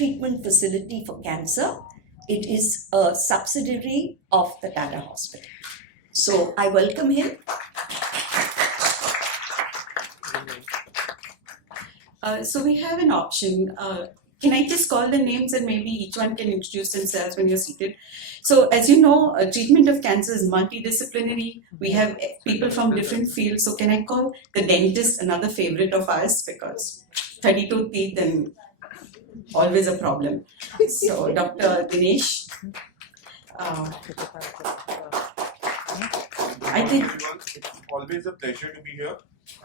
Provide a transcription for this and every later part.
treatment facility for cancer. It is a subsidiary of the Tata Hospital. So I welcome him. So we have an option. Can I just call the names and maybe each one can introduce themselves when you're seated? So as you know, treatment of cancer is multidisciplinary. We have people from different fields. So can I call the dentist another favorite of ours, because 32 teeth and always a problem. So Dr. Dinesh. I think It's always a pleasure to be here.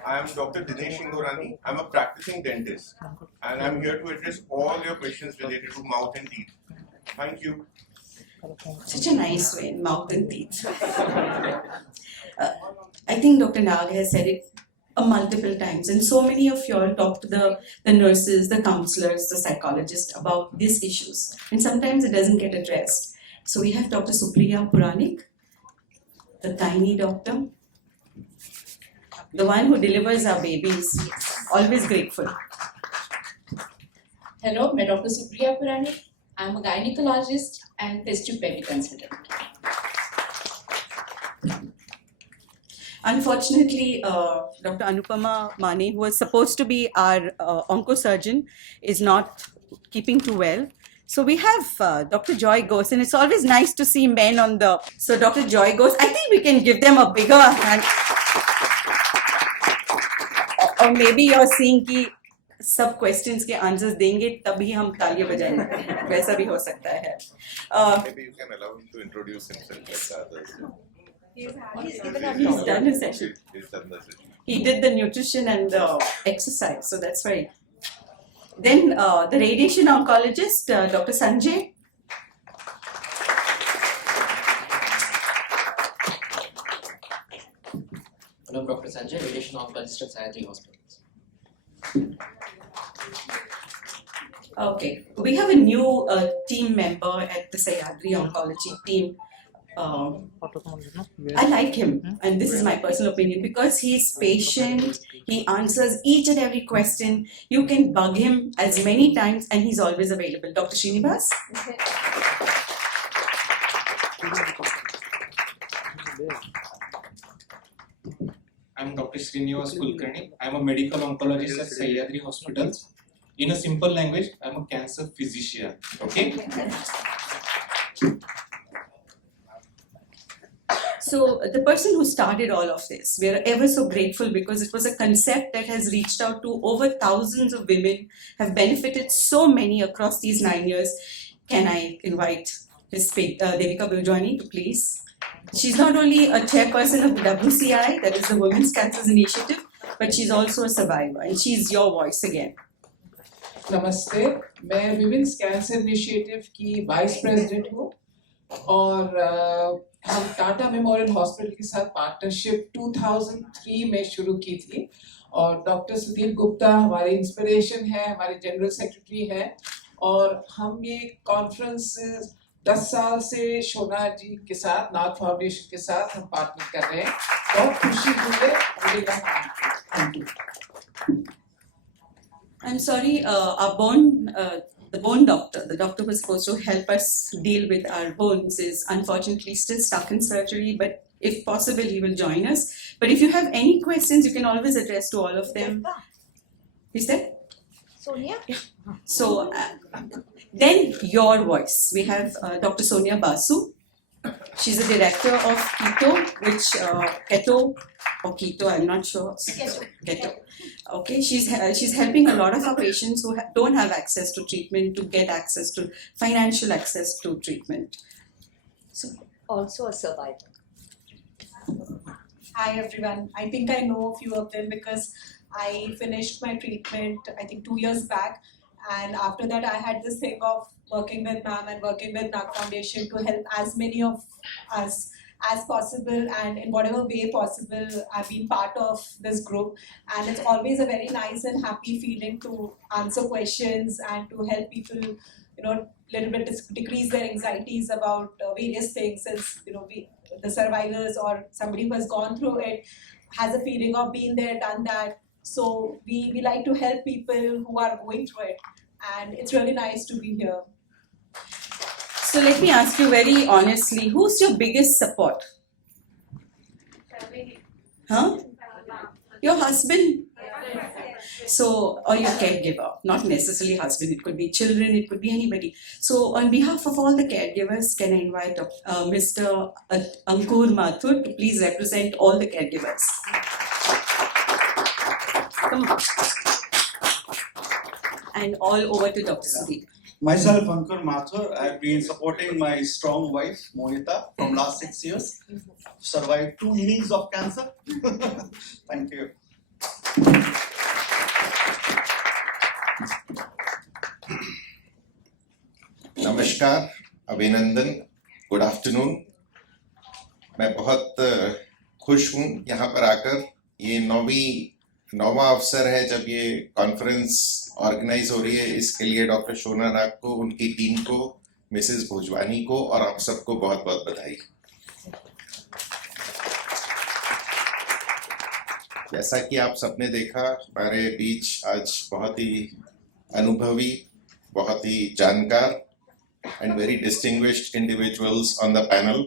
I am Dr. Dinesh Ingorani. I'm a practicing dentist and I'm here to address all your questions related to mouth and teeth. Thank you. such a nice way, mouth and teeth. I think Dr. Nag has said it multiple times, and so many of you all talk to the nurses, the counselors, the psychologists about these issues, and sometimes it doesn't get addressed. So we have Dr. Supriya Puranik, the tiny doctor, the one who delivers our babies. Always grateful. Hello, I'm Dr. Supriya Puranik. I'm a gynecologist and test tube baby consultant. Unfortunately, Dr. Anupama Mane, who was supposed to be our oncosurgeon, is not keeping too well. So we have Dr. Joy Ghosh, and it's always nice to see men on the... So Dr. Joy Ghosh, I think we can give them a bigger hand. Or maybe you're seeing कि सब questions के answers देंगे तभी हम तालियां बजाएंगे, वैसा भी हो सकता है. Maybe you can allow him to introduce himself like the others. He's done his session. He's done the session. He did the nutrition and the exercise, so that's right. Then the radiation oncologist, Dr. Sanjay. Hello, I'm Dr. Sanjay, radiation oncologist at Sayatri Hospitals. Okay, we have a new team member at the Sayadri Oncology team. I like him, and this is my personal opinion, because he's patient, he answers each and every question. You can bug him as many times and he's always available. Dr. Srinivas? I'm Dr. Srinivas Kulkarni. I'm a medical oncologist at Sayadri Hospitals. In a simple language, I'm a cancer physician. Okay? So the person who started all of this, we are ever so grateful, because it was a concept that has reached out to over thousands of women, have benefited so many across these 9 years. Can I invite Ms. Devika Biljwani to please? She's not only a chairperson of the WCI, that is the Women's Cancers Initiative, but she's also a survivor, and she's your voice again. नमस्ते, मैं women's cancer initiative की vice president हूँ और हम Tata memorial hospital के साथ partnership 2003 में शुरू की थी और डॉक्टर सुदीप गुप्ता हमारे इंस्पिरेशन है, हमारे जनरल सेक्रेटरी हैं और हम ये कॉन्फ्रेंस 10 साल से शोना जी के साथ, नाग फाउंडेशन के साथ हम पार्टनर कर रहे हैं. बहुत खुशी हुई है मुझे यहाँ. Thank you. I'm sorry, the bone doctor, the doctor who was supposed to help us deal with our bones, is unfortunately still stuck in surgery, but if possible, he will join us. But if you have any questions, you can always address to all of them. Is there? Sonia? So, then your voice. We have Dr. Sonia Basu. She's the director of Keto, I'm not sure. Keto. Okay, she's helping a lot of our patients who don't have access to treatment to get access to financial access to treatment. So, Also a survivor. Hi everyone. I think I know a few of them because I finished my treatment I think 2 years back, and after that I had this thing of working with ma'am and working with NAG Foundation to help as many of us as possible, and in whatever way possible I've been part of this group, and it's always a very nice and happy feeling to answer questions and to help people, little bit decrease their anxieties about various things, since the survivors or somebody who has gone through it has a feeling of being there, done that. So we like to help people who are going through it, and it's really nice to be here. So let me ask you very honestly, who's your biggest support? Huh? Your husband? So, or your caregiver, not necessarily husband, it could be children, it could be anybody. So, on behalf of all the caregivers, can I invite Mr. Ankur Mathur to please represent all the caregivers? Come on. And all over to Dr. Sudeep. Myself, Ankur Mathur, I've been supporting my strong wife, Mohita, from last 6 years. Survived 2 innings of cancer. Thank you. नमस्कार, अभिनंदन, good afternoon. मैं बहुत खुश हूँ यहाँ पर आकर। ये नौवां अवसर है जब ये कॉन्फ्रेंस ऑर्गेनाइज हो रही है। इसके लिए डॉक्टर शोना नाग को, उनकी टीम को, मिसेस भोजवानी को और आप सबको बहुत बहुत बधाई। जैसा कि आप सबने देखा, हमारे बीच आज बहुत ही अनुभवी, बहुत ही जानकार and very distinguished individuals on the panel.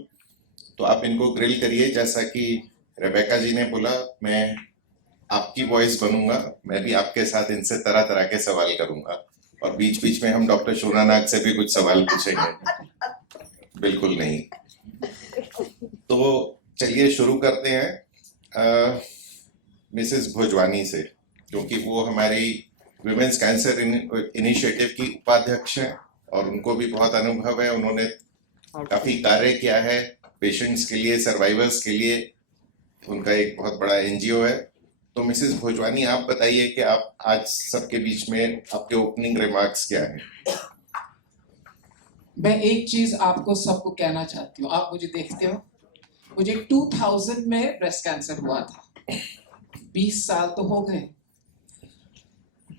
तो आप इनको ग्रिल करिए। जैसा कि रेबेका जी ने बोला, मैं आपकी वॉइस बनूंगा, मैं भी आपके साथ इनसे तरह तरह के सवाल करूंगा और बीच बीच में हम डॉक्टर शोना नाग से भी कुछ सवाल पूछेंगे। बिल्कुल नहीं। तो चलिए शुरू करते हैं मिसेस भोजवानी से, क्योंकि वो हमारी विमेंस कैंसर इनिशिएटिव की उपाध्यक्ष हैं और उनको भी बहुत अनुभव है। उन्होंने काफ़ी कार्य किया है पेशेंट्स के लिए, सर्वाइवर्स के लिए। उनका एक बहुत बड़ा एनजीओ है। तो मिसेस भोजवानी, आप बताइए कि आप आज सबके बीच में आपके ओपनिंग रिमार्क्स क्या हैं? मैं एक चीज आपको सबको कहना चाहती हूँ। आप मुझे देखते हो, मुझे 2000 में ब्रेस्ट कैंसर हुआ था। 20 साल तो हो गए।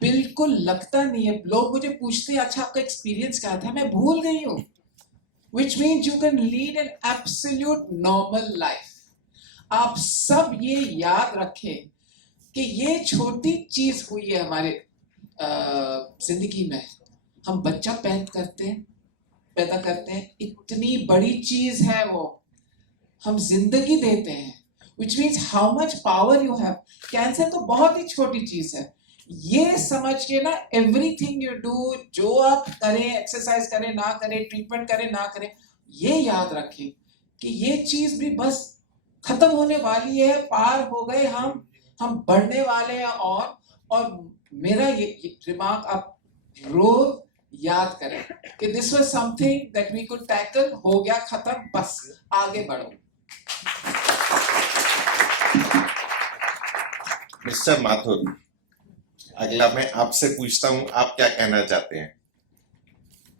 बिल्कुल लगता नहीं है। लोग मुझे पूछते हैं, अच्छा आपका एक्सपीरियंस क्या था? मैं भूल गई हूँ। Which means you can lead an absolute normal life. आप सब ये याद रखें कि ये छोटी चीज हुई है हमारे जिंदगी में। हम बच्चा पैदा करते हैं, इतनी बड़ी चीज है वो। हम जिंदगी देते हैं, which means how much power you have. Cancer तो बहुत ही छोटी चीज है। ये समझ के ना, एवरीथिंग यू डू, जो आप करें, एक्सरसाइज करें ना करें, ट्रीटमेंट करें ना करें, ये याद रखें कि ये चीज भी बस खत्म होने वाली है। पार हो गए हम बढ़ने वाले हैं। और मेरा ये रिमार्क आप रोज याद करें कि this was something that we could tackle. हो गया, खत्म, बस आगे बढ़ो। मिस्टर माथुर, अगला मैं आपसे पूछता हूँ, आप क्या कहना चाहते हैं?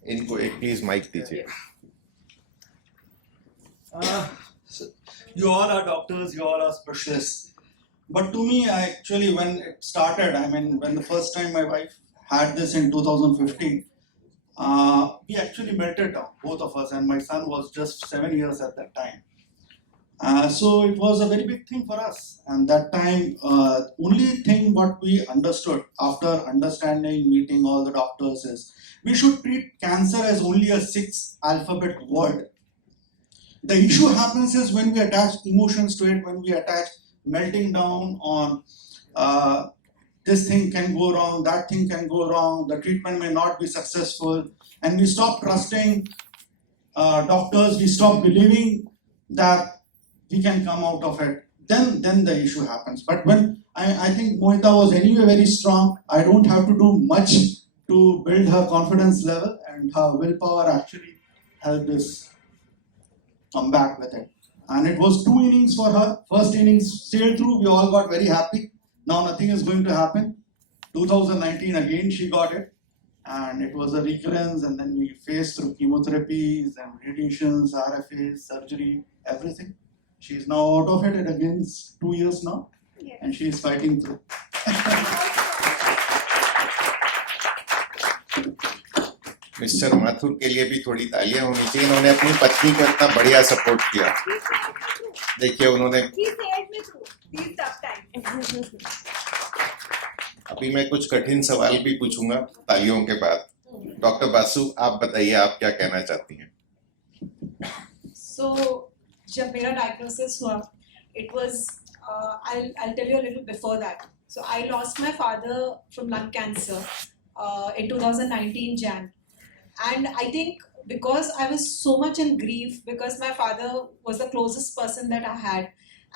इनको एक प्लीज माइक दीजिए। You all are doctors, you all are specialists. But to me, actually, when it started, I mean, when the first time my wife had this in 2015, we actually melted down, both of us, and my son was just 7 years at that time. So it was a very big thing for us. And that time, only thing what we understood after understanding, meeting all the doctors is, we should treat cancer as only a 6-alphabet word. The issue happens is when we attach emotions to it, when we attach melting down on this thing can go wrong, that thing can go wrong, the treatment may not be successful, and we stop trusting doctors, we stop believing that we can come out of it, then the issue happens. But when I think Mohita was anyway very strong, I don't have to do much to build her confidence level, and her willpower actually helped us come back with it. And it was 2 innings for her. First innings sailed through, we all got very happy. Now nothing is going to happen. 2019 again she got it, and it was a recurrence, and then we faced through chemotherapies and radiations, RFAs, surgery, everything. She is now out of it again, 2 years now, and she is fighting through. Mister Mathur के लिए भी थोड़ी तालियां होनी चाहिए। इन्होंने अपनी पत्नी को इतना बढ़िया सपोर्ट किया। देखिए, उन्होंने अभी मैं कुछ कठिन सवाल भी पूछूंगा तालियों के बाद। डॉक्टर बासु, आप बताइए आप क्या कहना चाहती हैं? So, जब मेरा diagnosis हुआ, it was I'll tell you a little before that. So I lost my father from lung cancer in 2019 Jan, and I think because I was so much in grief because my father was the closest person that I had,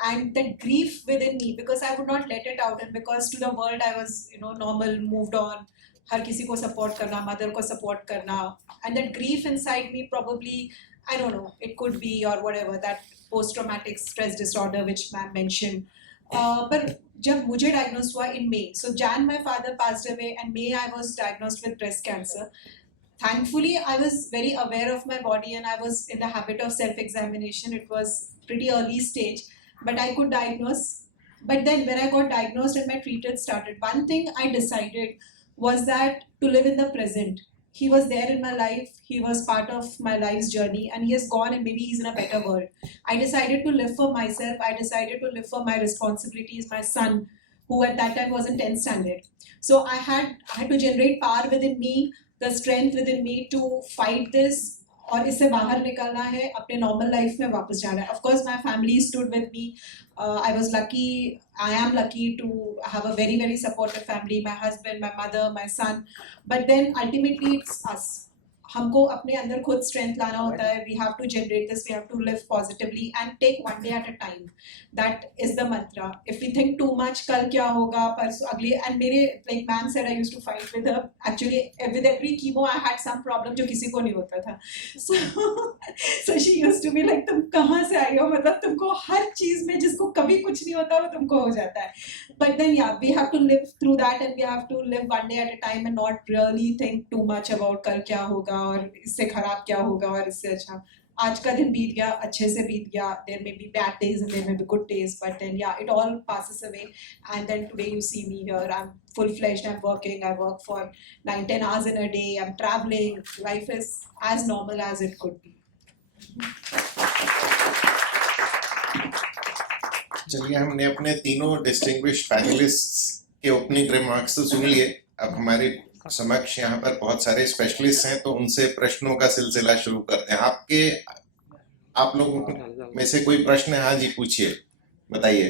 and that grief within me because I would not let it out, and because to the world I was normal, moved on. हर किसी को support करना, mother को support करना, and that grief inside me probably, I don't know, it could be or whatever, that post-traumatic stress disorder which ma'am mentioned. But जब मुझे diagnosed हुआ in May, so Jan my father passed away and May I was diagnosed with breast cancer. Thankfully, I was very aware of my body and I was in the habit of self-examination. It was pretty early stage, but I could diagnose. But then when I got diagnosed and my treatment started, one thing I decided was that to live in the present. He was there in my life, he was part of my life's journey, and he has gone and maybe he's in a better world. I decided to live for myself, I decided to live for my responsibilities, my son, who at that time was in 10th standard. So I had to generate power within me, the strength within me to fight this, और इससे बाहर निकलना है, अपने normal life में वापस जाना है. Of course, my family stood with me. I was lucky, I am lucky to have a very, very supportive family, my husband, my mother, my son. But then ultimately it's us. हमको अपने अंदर खुद strength लाना होता है. We have to generate this, we have to live positively and take one day at a time. That is the mantra. If we think too much, कल क्या होगा, परसों अगले, and मेरे, like ma'am said, I used to fight with her. Actually, with every chemo, I had some problem जो किसी को नहीं होता था. So she used to be like, तुम कहाँ से आई हो? मतलब तुमको हर चीज में जिसको कभी कुछ नहीं होता वो तुमको हो जाता है. But then yeah, we have to live through that and we have to live one day at a time and not really think too much about कल क्या होगा और इससे खराब क्या होगा और इससे अच्छा आज का दिन बीत गया, अच्छे से बीत गया. There may be bad days and there may be good days, but then yeah, it all passes away. And then today you see me here, I'm full-fledged, I'm working, I work for 9-10 hours in a day, I'm traveling, life is as normal as it could be. चलिए, हमने अपने तीनों distinguished panellists के opening remarks तो सुन लिए. अब हमारे समक्ष यहाँ पर बहुत सारे स्पेशलिस्ट हैं, तो उनसे प्रश्नों का सिलसिला शुरू करते हैं. आप लोगों में से कोई प्रश्न है? हाँ जी, पूछिए, बताइए.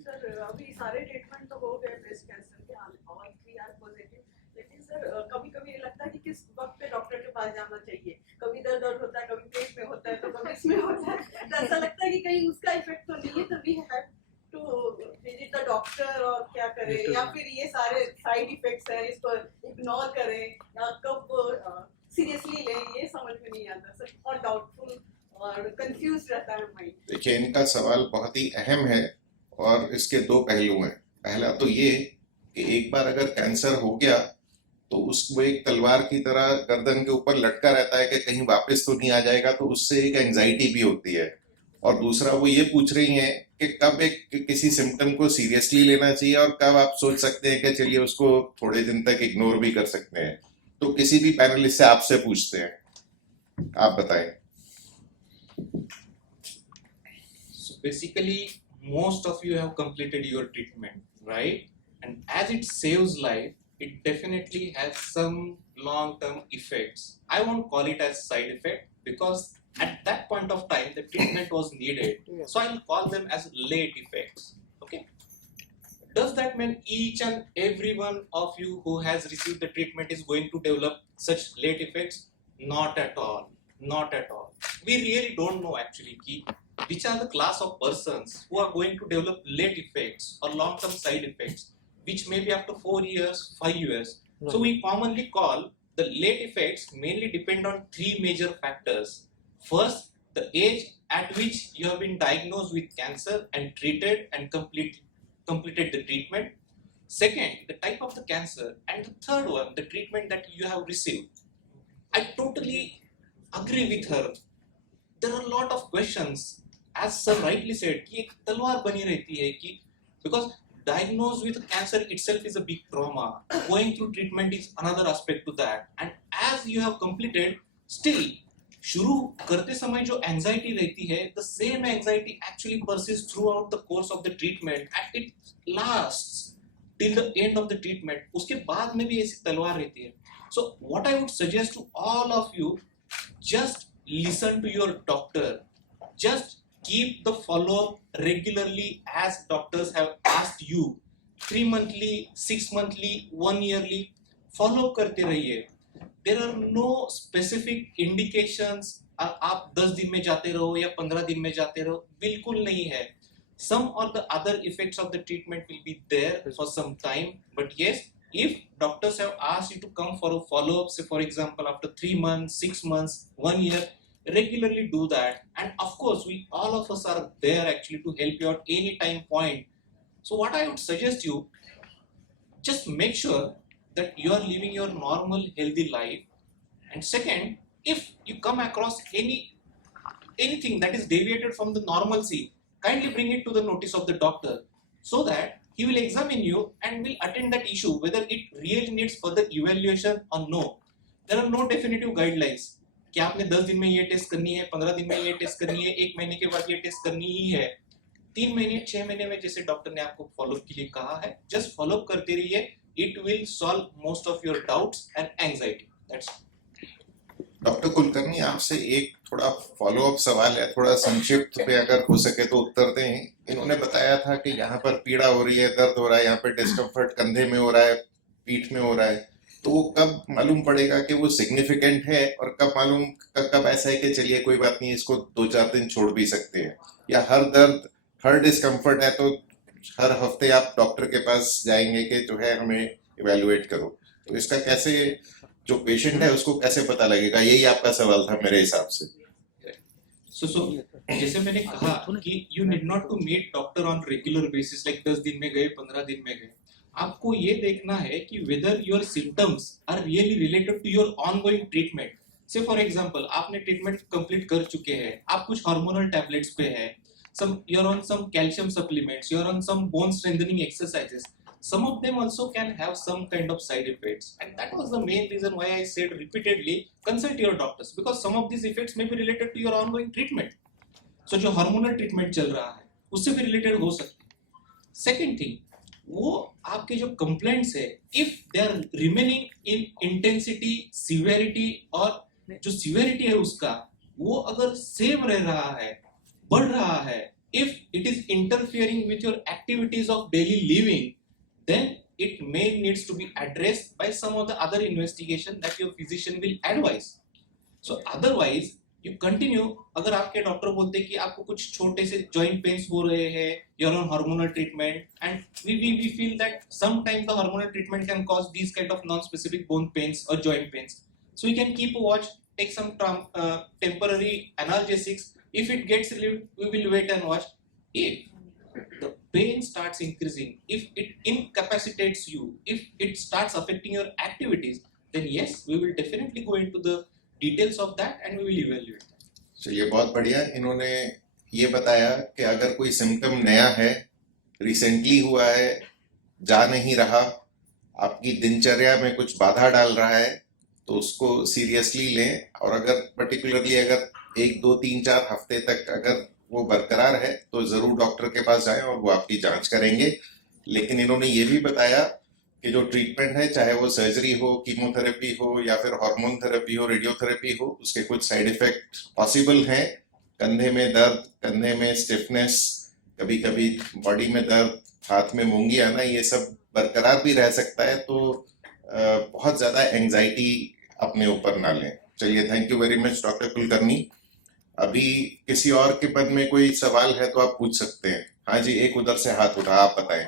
सर, अभी सारे ट्रीटमेंट तो हो गए ब्रेस्ट कैंसर के, ऑल 3 आर पॉजिटिव, लेकिन सर कभी कभी ये लगता है कि किस वक्त पे डॉक्टर के पास जाना चाहिए. कभी दर्द होता है, कभी पेट में होता है, तो कभी इसमें होता है, तो ऐसा लगता है कि कहीं उसका इफेक्ट तो नहीं है, तो we have to visit the doctor और क्या करें, या फिर ये सारे साइड इफेक्ट्स हैं इसको इग्नोर करें या कब सीरियसली लें, ये समझ में नहीं आता सर, और डाउटफुल और कंफ्यूज रहता है माइंड. देखिए, इनका सवाल बहुत ही अहम है और इसके दो पहलू हैं. पहला तो ये कि एक बार अगर कैंसर हो गया तो उसको एक तलवार की तरह गर्दन के ऊपर लटका रहता है कि कहीं वापस तो नहीं आ जाएगा, तो उससे एक एंजाइटी भी होती है. और दूसरा वो ये पूछ रही हैं कि कब एक किसी सिम्टम को सीरियसली लेना चाहिए और कब आप सोच सकते हैं कि चलिए उसको थोड़े दिन तक इग्नोर भी कर सकते हैं. तो किसी भी पैनलिस्ट से आपसे पूछते हैं, आप बताएं. So basically, most of you have completed your treatment, right? And as it saves life, it definitely has some long-term effects. I won't call it as side effect because at that point of time the treatment was needed. So I'll call them as late effects. Okay. Does that mean each and every one of you who has received the treatment is going to develop such late effects? Not at all. Not at all. We really don't know actually which are the class of persons who are going to develop late effects or long-term side effects, which may be after 4 years, 5 years. So we commonly call the late effects mainly depend on 3 major factors. First, the age at which you have been diagnosed with cancer and treated and completed the treatment. Second, the type of the cancer. And the third one, the treatment that you have received. I totally agree with her. There are a lot of questions. As sir rightly said, कि एक तलवार बनी रहती है कि because diagnosed with cancer itself is a big trauma. Going through treatment is another aspect to that. And as you have completed, still शुरू करते समय जो एंजाइटी रहती है, the same anxiety actually persists throughout the course of the treatment and it lasts till the end of the treatment. उसके बाद में भी ऐसी तलवार रहती है. So what I would suggest to all of you, just listen to your doctor. Just keep the follow-up regularly as doctors have asked you. 3 monthly, 6 monthly, 1 yearly, follow up करते रहिए. There are no specific indications. आप 10 दिन में जाते रहो या 15 दिन में जाते रहो, बिल्कुल नहीं है. Some or the other effects of the treatment will be there for some time, but yes, if doctors have asked you to come for a follow-up, say for example after 3 months, 6 months, 1 year, regularly do that. And of course, we all of us are there actually to help you at any time point. So what I would suggest you, just make sure that you are living your normal healthy life. And second, if you come across anything that is deviated from the normalcy, kindly bring it to the notice of the doctor so that he will examine you and will attend that issue whether it really needs further evaluation or no. There are no definitive guidelines कि आपने 10 दिन में ये test करनी है, 15 दिन में ये टेस्ट करनी है, 1 महीने के बाद ये टेस्ट करनी ही है. 3 महीने 6 महीने में जैसे डॉक्टर ने आपको फॉलोअप के लिए कहा है, जस्ट फॉलोअप करते रहिए. It will solve most of your doubts and anxiety. That's all. Doctor Kulkarni, आपसे एक थोड़ा फॉलोअप सवाल है, थोड़ा संक्षिप्त पे अगर हो सके तो उत्तर दें. इन्होंने बताया था कि यहाँ पर पीड़ा हो रही है, दर्द हो रहा है, यहाँ पर डिस्कम्फर्ट कंधे में हो रहा है, पीठ में हो रहा है, तो वो कब मालूम पड़ेगा कि वो सिग्निफिकेंट है और कब ऐसा है कि चलिए कोई बात नहीं, इसको 2-4 दिन छोड़ भी सकते हैं, या हर दर्द हर डिस्कम्फर्ट है तो हर हफ्ते आप डॉक्टर के पास जाएंगे कि जो है हमें इवेलुएट करो. तो इसका कैसे जो पेशेंट है उसको कैसे पता लगेगा, यही आपका सवाल था मेरे हिसाब से. So जैसे मैंने कहा कि you need not to meet doctor on regular basis like 10 दिन में गए, 15 दिन में गए. आपको ये देखना है कि whether your symptoms are really related to your ongoing treatment. Say for example, आपने ट्रीटमेंट कंप्लीट कर चुके हैं, आप कुछ हार्मोनल टैबलेट्स पे हैं, you're on some calcium supplements, you're on some bone strengthening exercises. Some of them also can have some kind of side effects, and that was the main reason why I said repeatedly consult your doctors, because some of these effects may be related to your ongoing treatment. So जो hormonal treatment चल रहा है उससे भी related हो सकती है. Second thing, वो आपके जो कंप्लेंट्स है, if they are remaining in intensity, severity, और जो सिवियरिटी है उसका वो अगर सेम रह रहा है, बढ़ रहा है, if it is interfering with your activities of daily living, then it may needs to be addressed by some of the other investigation that your physician will advise. So otherwise you continue. अगर आपके doctor बोलते हैं कि आपको कुछ छोटे से joint pains हो रहे हैं, you're on hormonal treatment, and we feel that sometimes the hormonal treatment can cause these kind of non-specific bone pains or joint pains. So you can keep a watch, take some temporary analgesics. If it gets relieved, we will wait and watch. If the pain starts increasing, if it incapacitates you, if it starts affecting your activities, then yes, we will definitely go into the details of that and we will evaluate that. चलिए, बहुत बढ़िया. इन्होंने ये बताया कि अगर कोई symptom नया है, रिसेंटली हुआ है, जा नहीं रहा, आपकी दिनचर्या में कुछ बाधा डाल रहा है, तो उसको सीरियसली लें. और अगर पर्टिकुलरली अगर 1, 2, 3, 4 हफ्ते तक अगर वो बरकरार है तो जरूर डॉक्टर के पास जाएं और वो आपकी जांच करेंगे. लेकिन इन्होंने ये भी बताया कि जो ट्रीटमेंट है, चाहे वो सर्जरी हो, कीमोथेरेपी हो, या फिर हार्मोन थेरेपी हो, रेडियोथेरेपी हो, उसके कुछ साइड इफेक्ट पॉसिबल हैं. कंधे में दर्द, कंधे में स्टिफनेस, कभी कभी बॉडी में दर्द, हाथ में मूंगी आना, ये सब बरकरार भी रह सकता है. तो बहुत ज़्यादा एंजाइटी अपने ऊपर ना लें. चलिए, thank you very much doctor Kulkarni. अभी किसी और के मन में कोई सवाल है तो आप पूछ सकते हैं. हाँ जी, एक उधर से हाथ उठा, आप बताएं.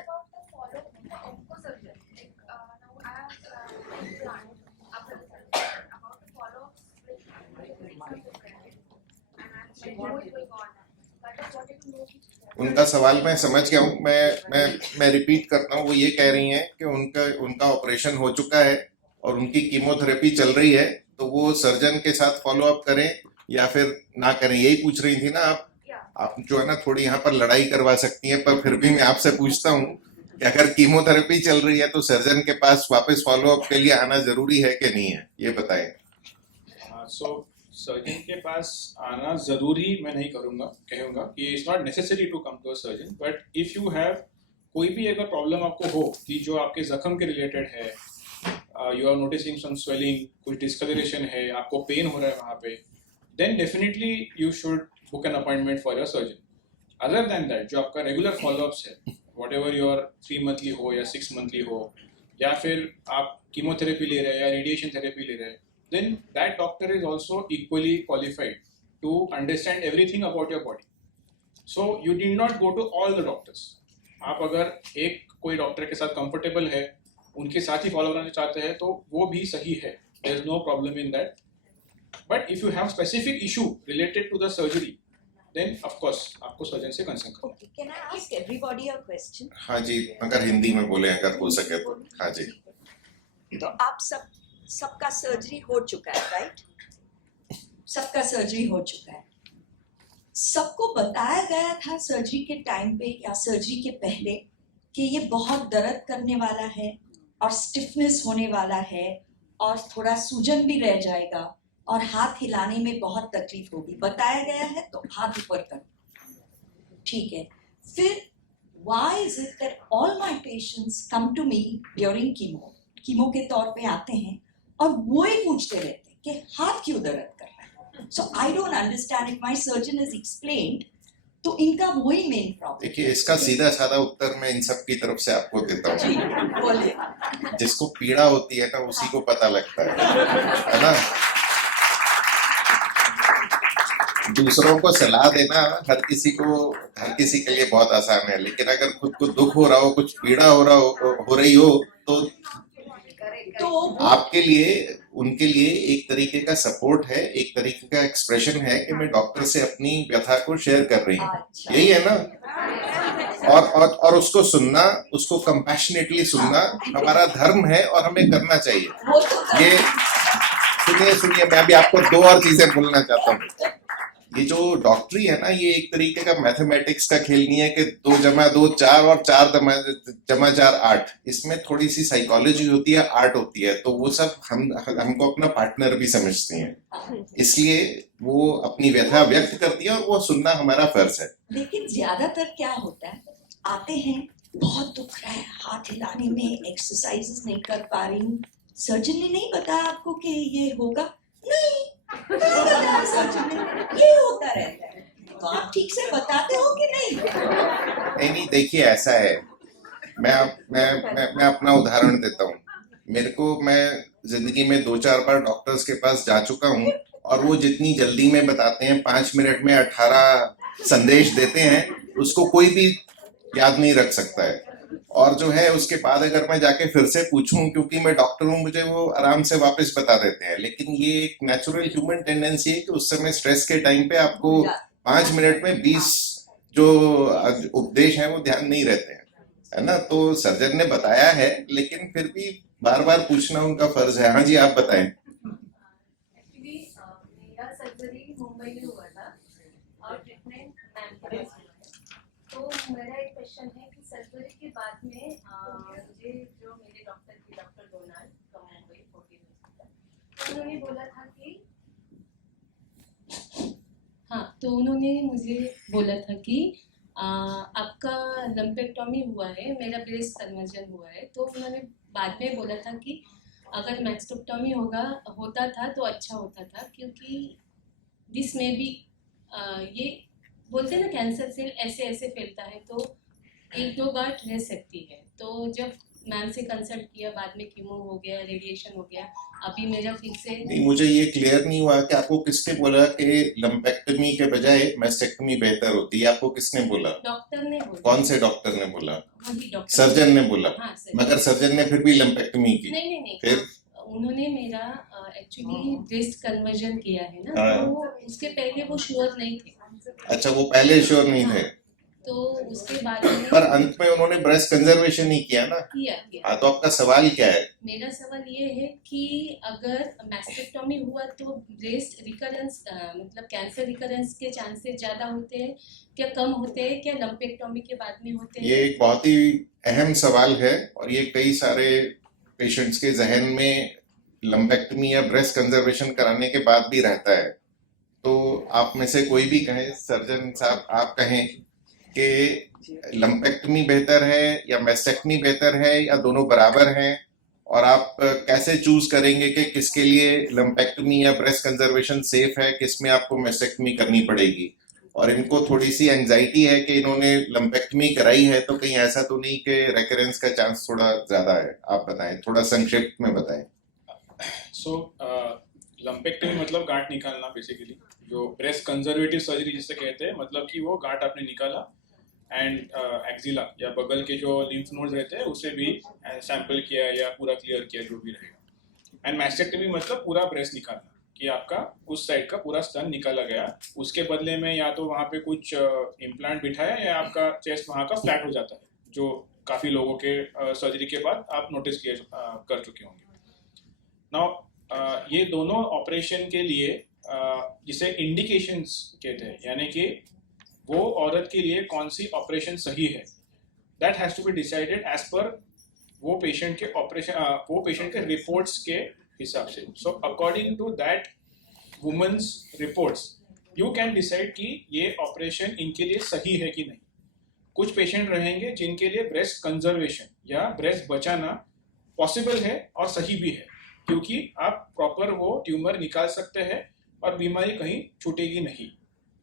उनका सवाल मैं समझ गया हूँ. मैं रिपीट करता हूँ. वो ये कह रही हैं कि उनका ऑपरेशन हो चुका है और उनकी कीमोथेरेपी चल रही है, तो वो सर्जन के साथ फॉलो अप करें या फिर ना करें. यही पूछ रही थी ना आप जो है ना थोड़ी यहाँ पर लड़ाई करवा सकती हैं, पर फिर भी मैं आपसे पूछता हूँ कि अगर कीमोथेरेपी चल रही है तो सर्जन के पास वापस फॉलो अप के लिए आना जरूरी है कि नहीं है, ये बताएं. सर्जन के पास आना जरूरी मैं नहीं कहूँगा कि it's not necessary to come to a surgeon, but if you have कोई भी अगर प्रॉब्लम आपको हो कि जो आपके जख्म के रिलेटेड है, you are noticing some swelling, कुछ डिस्कलरेशन है, आपको पेन हो रहा है वहाँ पे, then definitely you should book an appointment for your surgeon. Other than that, जो आपका रेगुलर फॉलोअप्स है, वॉट एवर योर 3 मंथली हो या 6 मंथली हो, या फिर आप कीमोथेरेपी ले रहे हैं या रेडिएशन थेरेपी ले रहे हैं, then that doctor is also equally qualified to understand everything about your body. So you need not go to all the doctors. आप अगर एक कोई डॉक्टर के साथ कंफर्टेबल है, उनके साथ ही फॉलो करना चाहते हैं, तो वो भी सही है. There is no problem in that. But if you have specific issue related to the surgery, then of course आपको सर्जन से कंसल्ट करना. Okay, can I ask everybody a question? हाँ जी, अगर हिंदी में बोले अगर हो सके तो. हाँ जी. तो आप सबका सर्जरी हो चुका है, राइट? सबका सर्जरी हो चुका है. सबको बताया गया था सर्जरी के टाइम पे या सर्जरी के पहले कि ये बहुत दर्द करने वाला है और स्टिफनेस होने वाला है और थोड़ा सूजन भी रह जाएगा और हाथ हिलाने में बहुत तकलीफ होगी. बताया गया है तो हाथ ऊपर करो. ठीक है. फिर why is it that all my patients come to me during chemo के तौर पे आते हैं और वो ही पूछते रहते हैं कि हाथ क्यों दर्द कर रहा है. So I don't understand. If my surgeon is explained तो इनका वही मेन प्रॉब्लम. देखिए, इसका सीधा साधा उत्तर मैं इन सब की तरफ से आपको देता हूँ. बोलिए. जिसको पीड़ा होती है ना, उसी को पता लगता है ना. दूसरों को सलाह देना हर किसी के लिए बहुत आसान है, लेकिन अगर खुद को दुख हो रहा हो, कुछ पीड़ा हो रही हो, तो आपके लिए, उनके लिए एक तरीके का सपोर्ट है, एक तरीके का एक्सप्रेशन है कि मैं डॉक्टर से अपनी व्यथा को शेयर कर रही हूँ. यही है ना. और उसको सुनना, उसको कंपैशनेटली सुनना हमारा धर्म है और हमें करना चाहिए. ये सुनिए मैं अभी आपको 2 और चीजें बोलना चाहता हूँ. ये जो डॉक्टरी है ना, ये एक तरीके का मैथमेटिक्स का खेल नहीं है कि 2 × 2 4 और 4 × 4 8. इसमें थोड़ी सी साइकोलॉजी होती है, आर्ट होती है. तो वो सब हमको अपना पार्टनर भी समझती हैं, इसलिए वो अपनी व्यथा व्यक्त करती है और वो सुनना हमारा फर्ज है. लेकिन ज्यादातर क्या होता है, आते हैं बहुत दुख रहा है, हाथ हिलाने में, एक्सरसाइजेस नहीं कर पा रही हूँ, सर्जन ने नहीं बताया आपको कि ये होगा. नहीं सर्जन ने, ये होता रहता है. तो आप ठीक से बताते हो कि नहीं? नहीं, देखिए ऐसा है. मैं अपना उदाहरण देता हूँ. मैं जिंदगी में 2-4 बार डॉक्टर्स के पास जा चुका हूँ और वो जितनी जल्दी में बताते हैं, 5 मिनट में 18 संदेश देते हैं, उसको कोई भी याद नहीं रख सकता है. और जो है उसके बाद अगर मैं जाके फिर से पूछूं, क्योंकि मैं डॉक्टर हूँ, मुझे वो आराम से वापस बता देते हैं. लेकिन ये एक नेचुरल ह्यूमन टेंडेंसी है कि उस समय स्ट्रेस के टाइम पे आपको 5 मिनट में 20 जो उपदेश हैं वो ध्यान नहीं रहते हैं, है ना. तो सर्जन ने बताया है, लेकिन फिर भी बार बार पूछना उनका फर्ज है. हाँ जी, आप बताएं. एक्चुअली मेरा सर्जरी मुंबई में हुआ था और ट्रीटमेंट मैम. तो मेरा एक क्वेश्चन है कि सर्जरी के बाद में मुझे जो मेरे doctor Donald from Mumbai 14 hospital, तो उन्होंने बोला था कि तो उन्होंने मुझे बोला था कि आपका लंपेक्टोमी हुआ है, मेरा ब्रेस्ट कन्वर्जन हुआ है. तो उन्होंने बाद में बोला था कि अगर मैस्टेक्टोमी होता था तो अच्छा होता था, क्योंकि दिस में भी ये बोलते हैं ना, कैंसर सेल ऐसे फैलता है तो 1-2 गांठ रह सकती है. तो जब मैम से कंसल्ट किया, बाद में कीमो हो गया, रेडिएशन हो गया, अभी मेरा फिर से. नहीं, मुझे ये क्लियर नहीं हुआ कि आपको किसने बोला कि लंपेक्टमी के बजाय मैस्टेक्टमी बेहतर होती है. आपको किसने बोला? डॉक्टर ने बोला. कौन से डॉक्टर ने बोला? वही डॉक्टर. सर्जन ने बोला. हाँ, मगर सर्जन ने फिर भी लंपेक्टमी की. नहीं. फिर उन्होंने मेरा एक्चुअली ब्रेस्ट कन्वर्जन किया है ना, हाँ. तो उसके पहले वो श्योर नहीं थे. अच्छा, वो पहले श्योर नहीं थे. तो उसके बाद में पर अंत में उन्होंने ब्रेस्ट कंजर्वेशन ही किया ना. किया. हाँ, तो आपका सवाल क्या है? मेरा सवाल ये है कि अगर मैस्टेक्टोमी हुआ तो ब्रेस्ट रिकरेंस, मतलब कैंसर रिकरेंस के चांसेस ज्यादा होते हैं क्या, कम होते हैं क्या लंपेक्टोमी के बाद में होते हैं? ये एक बहुत ही अहम सवाल है और ये कई सारे पेशेंट्स के जहन में लंपेक्टमी या ब्रेस्ट कंजर्वेशन कराने के बाद भी रहता है. तो आप में से कोई भी कहे, सर्जन साहब आप कहें कि लंपेक्टमी बेहतर है या मैस्टेक्टमी बेहतर है या दोनों बराबर हैं, और आप कैसे चूज करेंगे कि किसके लिए लंपेक्टमी या ब्रेस्ट कंजर्वेशन सेफ है, किस में आपको मेस्टेक्टमी करनी पड़ेगी? और इनको थोड़ी सी एंजाइटी है कि इन्होंने लंपेक्टमी कराई है तो कहीं ऐसा तो नहीं कि रेकरेंस का चांस थोड़ा ज्यादा है? आप बताएं, थोड़ा संक्षिप्त में बताएं। सो लंपेक्टमी मतलब गांठ निकालना बेसिकली, जो ब्रेस्ट कंजर्वेटिव सर्जरी जिसे कहते हैं, मतलब कि वो गांठ आपने निकाला एंड एक्सिला या बगल के जो लिम्फ नोड्स रहते हैं उसे भी सैंपल किया या पूरा क्लियर किया, जो भी रहेगा। एंड मैस्टेक्टमी मतलब पूरा ब्रेस्ट निकालना, कि आपका उस साइड का पूरा स्तन निकाला गया, उसके बदले में या तो वहाँ पे कुछ इम्प्लांट बिठाया या आपका चेस्ट वहाँ का फ्लैट हो जाता है, जो काफ़ी लोगों के सर्जरी के बाद आप नोटिस कर चुके होंगे। नाउ ये दोनों ऑपरेशन के लिए जिसे इंडिकेशंस कहते हैं, यानी कि वो औरत के लिए कौन सी ऑपरेशन सही है, that has to be decided as per वो पेशेंट के वो पेशेंट के रिपोर्ट्स के हिसाब से। So according to that women's reports you can decide कि ये ऑपरेशन इनके लिए सही है कि नहीं। कुछ पेशेंट रहेंगे जिनके लिए ब्रेस्ट कंजर्वेशन या ब्रेस्ट बचाना पॉसिबल है और सही भी है, क्योंकि आप प्रॉपर वो ट्यूमर निकाल सकते हैं और बीमारी कहीं छूटेगी नहीं।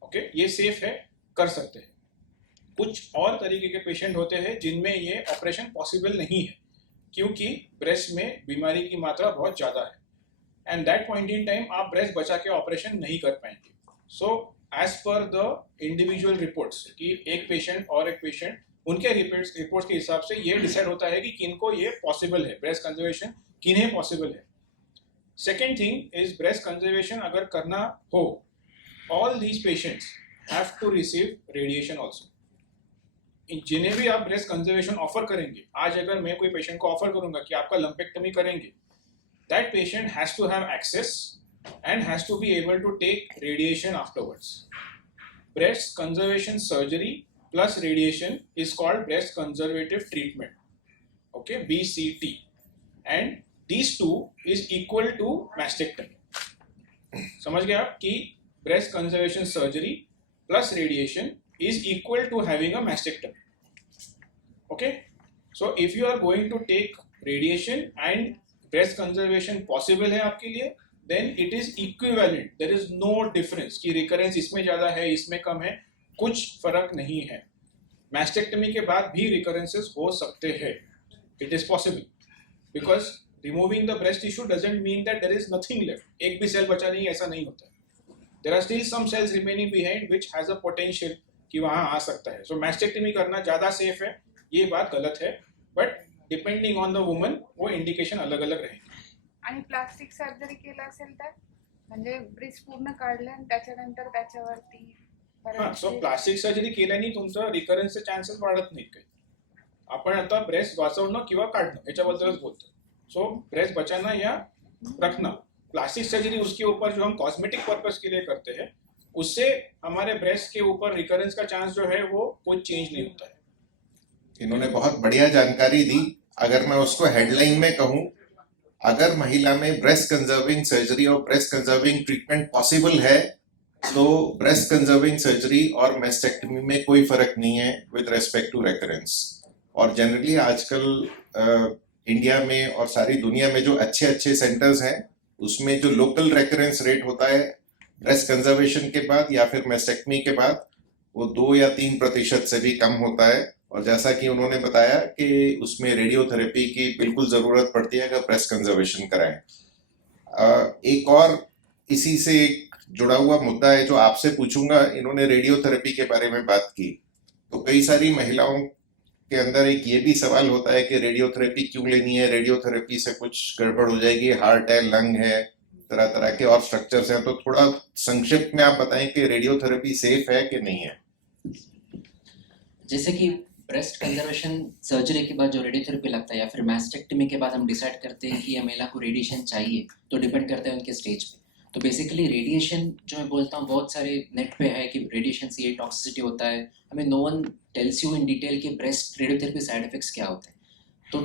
ओके, ये सेफ है, कर सकते हैं। कुछ और तरीके के पेशेंट होते हैं जिनमें ये ऑपरेशन पॉसिबल नहीं है, क्योंकि ब्रेस्ट में बीमारी की मात्रा बहुत ज़्यादा है, and that point in time आप ब्रेस्ट बचा के ऑपरेशन नहीं कर पाएंगे। So as per the individual reports, कि एक पेशेंट और एक पेशेंट, उनके रिपोर्ट्स के हिसाब से ये डिसाइड होता है कि किनको ये पॉसिबल है, ब्रेस्ट कंजर्वेशन किन्हें पॉसिबल है। Second thing is breast conservation अगर करना हो, all these patients have to receive radiation also. जिन्हें भी आप ब्रेस्ट कंजर्वेशन ऑफर करेंगे, आज अगर मैं कोई पेशेंट को ऑफर करूंगा कि आपका लंपेक्टमी करेंगे, that patient has to have access and has to be able to take radiation afterwards. Breast conservation surgery plus radiation is called breast conservative treatment, okay, BCT, and these two is equal to mastectomy। समझ गए आप कि breast conservation surgery plus radiation is equal to having a mastectomy. Okay, so if you are going to take radiation and breast conservation possible है आपके लिए, then it is equivalent, there is no difference कि recurrence इसमें ज़्यादा है इसमें कम है, कुछ फर्क नहीं है। mastectomy के बाद भी recurrences हो सकते हैं, it is possible, because removing the breast tissue doesn't mean that there is nothing left, एक भी सेल बचा नहीं, ऐसा नहीं होता। there are still some cells remaining behind which has a potential कि वहाँ आ सकता है। सो मैस्टेक्टमी करना ज़्यादा सेफ है, ये बात गलत है, but depending on the woman वो इंडिकेशन अलग अलग रहेंगे। आणि प्लास्टिक सर्जरी केलं असेल तर म्हणजे ब्रेस्ट पूर्ण काढलं आणि त्याच्यानंतर त्याच्यावरती हां, सो प्लास्टिक सर्जरी केल्याने तुमचं रिकरन्सचे चान्सेस वाढत नाहीत काही। आपण आता ब्रेस्ट वाचवणं किंवा काढणं याच्याबद्दलच बोलतो। सो ब्रेस्ट बचाना या रखना, प्लास्टिक सर्जरी उसके ऊपर जो हम कॉस्मेटिक पर्पस के लिए करते हैं, उससे हमारे ब्रेस्ट के ऊपर रिकरेंस का चांस जो है वो कोई चेंज नहीं होता है। इन्होंने बहुत बढ़िया जानकारी दी। अगर मैं उसको हेडलाइन में कहूं, अगर महिला में ब्रेस्ट कंजर्विंग सर्जरी और ब्रेस्ट कंजर्विंग ट्रीटमेंट पॉसिबल है, तो ब्रेस्ट कंजर्विंग सर्जरी और मेस्टेक्टमी में कोई फर्क नहीं है विद रेस्पेक्ट टू रेकरेंस। और जनरली आजकल इंडिया में और सारी दुनिया में जो अच्छे सेंटर्स हैं, उसमें जो लोकल रेकरेंस रेट होता है ब्रेस्ट कंजर्वेशन के बाद या फिर मेस्टेक्टमी के बाद, वो 2 या 3% से भी कम होता है। और जैसा कि उन्होंने बताया कि उसमें रेडियोथेरेपी की बिल्कुल ज़रूरत पड़ती है अगर ब्रेस्ट कंजर्वेशन कराएं। एक और इसी से जुड़ा हुआ मुद्दा है जो आपसे पूछूंगा। इन्होंने रेडियोथेरेपी के बारे में बात की, तो कई सारी महिलाओं के अंदर एक ये भी सवाल होता है कि रेडियोथेरेपी क्यों लेनी है, रेडियोथेरेपी से कुछ गड़बड़ हो जाएगी, हार्ट है, लंग है, तरह के और स्ट्रक्चर्स हैं। तो थोड़ा संक्षिप्त में आप बताएं कि रेडियोथेरेपी सेफ है कि नहीं है। जैसे कि ब्रेस्ट कंजर्वेशन सर्जरी के बाद जो रेडियोथेरेपी लगता है या फिर मैस्टेक्टमी के बाद हम डिसाइड करते हैं कि ये महिला को रेडिएशन चाहिए, तो डिपेंड करता है उनके स्टेज पे। तो बेसिकली रेडिएशन जो मैं बोलता हूँ, बहुत सारे नेट पे है कि रेडिएशन से ये टॉक्सिसिटी होता है, हमें no one tells you in detail कि ब्रेस्ट रेडियोथेरेपी साइड इफेक्ट्स क्या होते हैं। तो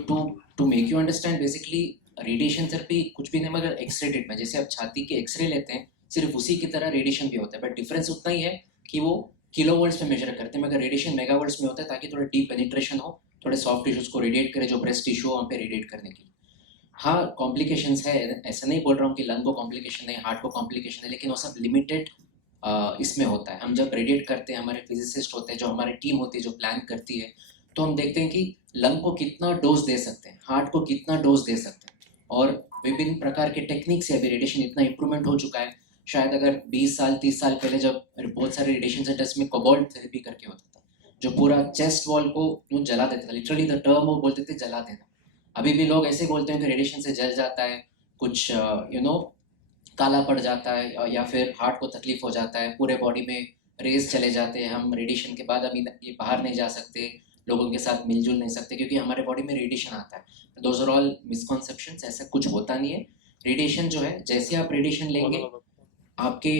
to make you understand, basically radiation therapy कुछ भी नहीं मगर एक्सरे ट्रीटमेंट, जैसे आप छाती के एक्सरे लेते हैं, सिर्फ उसी की तरह रेडिएशन भी होता है, बट डिफरेंस उतना ही है कि वो किलोवोल्ट्स में मेजर करते हैं, मगर रेडिएशन मेगावोल्ट्स में होता है, ताकि थोड़ा डीप पेनिट्रेशन हो, थोड़े सॉफ्ट टिश्यूज को रेडिएट करे, जो ब्रेस्ट टिश्यू हो वहाँ पे रेडिएट करने के लिए। हाँ कॉम्प्लिकेशंस है, ऐसा नहीं बोल रहा हूँ कि लंग को कॉम्प्लिकेशन है, हार्ट को कॉम्प्लिकेशन है, लेकिन वो सब लिमिटेड इसमें होता है। हम जब रेडिएट करते हैं, हमारे फिजिसिस्ट होते हैं, जो हमारी टीम होती है जो प्लान करती है, तो हम देखते हैं कि लंग को कितना डोज दे सकते हैं, हार्ट को कितना डोज दे सकते हैं, और विभिन्न प्रकार के टेक्निक से अभी रेडिएशन इतना इम्प्रूवमेंट हो चुका है। शायद अगर 20 साल 30 साल पहले जब बहुत सारे रेडिएशन सेंटर्स में कोबाल्ट थेरेपी करके होता था, जो पूरा चेस्ट वॉल को यूं जला देता था, लिटरली द टर्म वो बोलते थे जला देना। अभी भी लोग ऐसे बोलते हैं कि रेडिएशन से जल जाता है, कुछ काला पड़ जाता है, या फिर हार्ट को तकलीफ हो जाता है, पूरे बॉडी में रेज चले जाते हैं, हम रेडिएशन के बाद अभी ये बाहर नहीं जा सकते, लोगों के साथ मिलजुल नहीं सकते क्योंकि हमारे बॉडी में रेडिएशन आता है। दोज आर ऑल मिसकॉन्सेप्शंस, ऐसा कुछ होता नहीं है। रेडिएशन जो है, जैसे आप रेडिएशन लेंगे आपके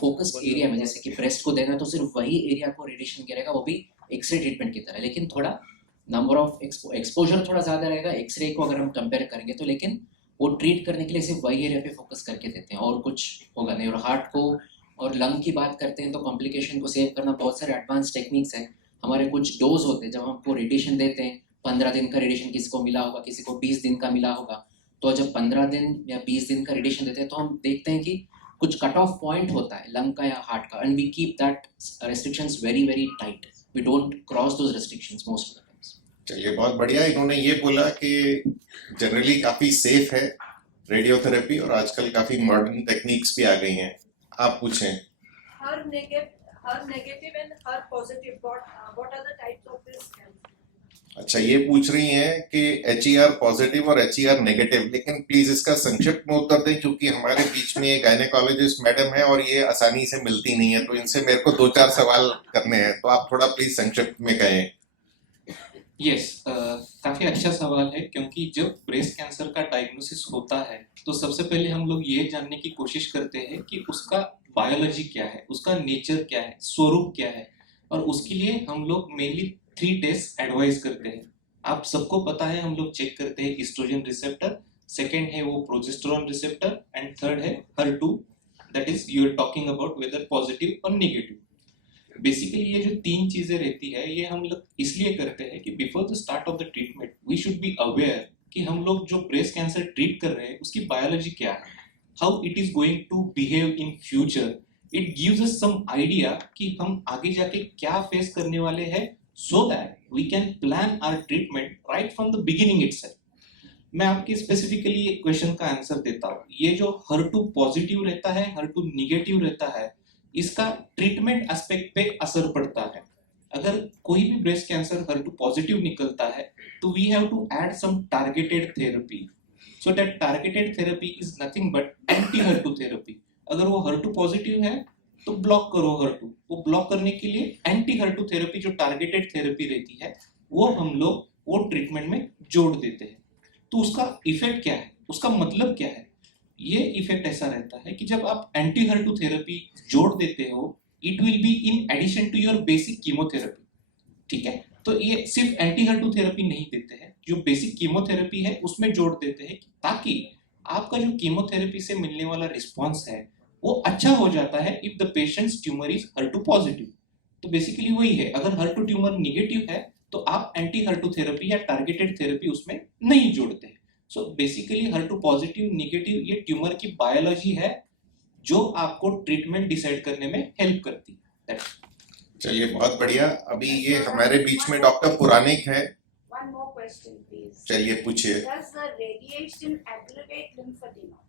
फोकस एरिया में, जैसे कि ब्रेस्ट को देना तो सिर्फ वही एरिया को रेडिएशन गिरेगा, वो भी एक्सरे ट्रीटमेंट की तरह, लेकिन थोड़ा नंबर ऑफ एक्सपोजर थोड़ा ज़्यादा रहेगा एक्सरे को अगर हम कंपेयर करेंगे तो, लेकिन वो ट्रीट करने के लिए सिर्फ वही एरिया पे फोकस करके देते हैं और कुछ होगा नहीं। और हार्ट को और लंग की बात करते हैं तो कॉम्प्लिकेशन को सेव करना बहुत सारे एडवांस टेक्निक्स हैं। हमारे कुछ डोज होते हैं, जब हमको रेडिएशन देते हैं, 15 दिन का रेडिएशन किसी को मिला होगा, किसी को 20 दिन का मिला होगा, तो जब 15 दिन या 20 दिन का रेडिएशन देते हैं तो हम देखते हैं कि कुछ कट ऑफ पॉइंट होता है लंग का या हार्ट का, and we keep that restrictions very very tight, we don't cross those restrictions most of the times. चलिए बहुत बढ़िया। इन्होंने ये बोला कि जनरली काफी सेफ है रेडियोथेरेपी और आजकल काफी मॉडर्न टेक्निक्स भी आ गई हैं। आप पूछें। HER negative and HER positive, what are the types of breast cancer? अच्छा, ये पूछ रही हैं कि HER पॉजिटिव और HER नेगेटिव, लेकिन प्लीज इसका संक्षिप्त में उत्तर दें क्योंकि हमारे बीच में एक गायनेकोलॉजिस्ट मैडम है और ये आसानी से मिलती नहीं है, तो इनसे मेरे को 2-4 सवाल करने हैं, तो आप थोड़ा प्लीज संक्षिप्त में कहें। यस, काफ़ी अच्छा सवाल है, क्योंकि जब ब्रेस्ट कैंसर का डायग्नोसिस होता है तो सबसे पहले हम लोग ये जानने की कोशिश करते हैं कि उसका बायोलॉजी क्या है, उसका नेचर क्या है, स्वरूप क्या है, और उसके लिए हम लोग मेनली 3 टेस्ट एडवाइस करते हैं। आप सबको पता है, हम लोग चेक करते हैं ईस्ट्रोजन रिसेप्टर, सेकेंड है वो प्रोजेस्टेरोन रिसेप्टर, एंड थर्ड है HER2, that is you are talking about whether positive और नेगेटिव। बेसिकली ये जो 3 चीजें रहती है, ये हम लोग इसलिए करते हैं कि before the start of the treatment we should be aware कि हम लोग जो ब्रेस्ट कैंसर ट्रीट कर रहे हैं उसकी बायोलॉजी क्या है, how it is going to behave in future. It gives us some idea कि हम आगे जाके क्या फेस करने वाले हैं, so that we can plan our treatment right from the beginning itself. मैं आपके स्पेसिफिकली एक क्वेश्चन का आंसर देता हूँ। ये जो HER2 पॉजिटिव रहता है, HER2 निगेटिव रहता है, इसका ट्रीटमेंट एस्पेक्ट पे असर पड़ता है। अगर कोई भी ब्रेस्ट कैंसर HER2 पॉजिटिव निकलता है तो we have to add some targeted therapy. So that targeted therapy is nothing but anti HER2 therapy. अगर वो HER2 पॉजिटिव है तो ब्लॉक करो HER2, वो ब्लॉक करने के लिए एंटी HER2 थेरेपी जो टारगेटेड थेरेपी रहती है वो हम लोग वो ट्रीटमेंट में जोड़ देते हैं। तो उसका इफेक्ट क्या है, उसका मतलब क्या है? ये इफेक्ट ऐसा रहता है कि जब आप एंटी HER2 थेरेपी जोड़ देते हो, it will be in addition to your basic chemotherapy. ठीक है, तो ये सिर्फ एंटी HER2 थेरेपी नहीं देते हैं, जो बेसिक कीमोथेरेपी है उसमें जोड़ देते हैं, ताकि आपका जो कीमोथेरेपी से मिलने वाला रिस्पॉन्स है वो अच्छा हो जाता है if the patients tumour is HER2 positive. तो बेसिकली वही है, अगर HER2 ट्यूमर निगेटिव है तो आप एंटी HER2 थेरेपी या टारगेटेड थेरेपी उसमें नहीं जोड़ते हैं। So basically HER2 positive negative ये ट्यूमर की बायोलॉजी है जो आपको ट्रीटमेंट डिसाइड करने में हेल्प करती है। चलिए बहुत बढ़िया। अभी ये हमारे बीच में डॉक्टर पुरानिक है। One more question, please. चलिए पूछिए। Does the radiation aggravate lymphedema?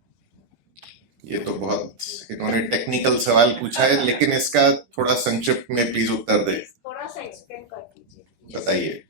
ये तो बहुत इन्होंने टेक्निकल सवाल पूछा है, लेकिन इसका थोड़ा संक्षिप्त में प्लीज उत्तर दें। थोड़ा सा एक्सप्लेन कर दीजिए। बताइए।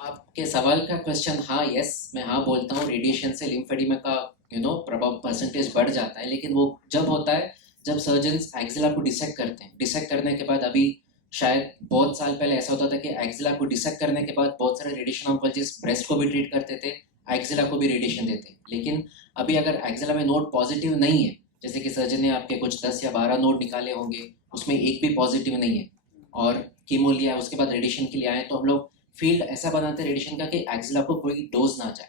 आपके सवाल का क्वेश्चन, हाँ यस, मैं हाँ बोलता हूँ। रेडिएशन से लिम्फेडिमा का प्रभाव परसेंटेज बढ़ जाता है, लेकिन वो जब होता है जब सर्जन्स एक्सिला को डिसेक्ट करते हैं। डिसेक्ट करने के बाद, अभी शायद बहुत साल पहले ऐसा होता था कि एक्सिला को डिसेक्ट करने के बाद बहुत सारे रेडिएशन ऑन्कोलॉजिस्ट ब्रेस्ट को भी ट्रीट करते थे, एक्सिला को भी रेडिएशन देते। लेकिन अभी अगर एक्सिला में नोड पॉजिटिव नहीं है, जैसे कि सर्जन ने आपके कुछ 10 या 12 नोड निकाले होंगे, उसमें एक भी पॉजिटिव नहीं है और कीमो लिया, उसके बाद रेडिएशन के लिए आए, तो हम लोग फील्ड ऐसा बनाते हैं रेडिएशन का कि एक्सिला को कोई डोज ना जाए।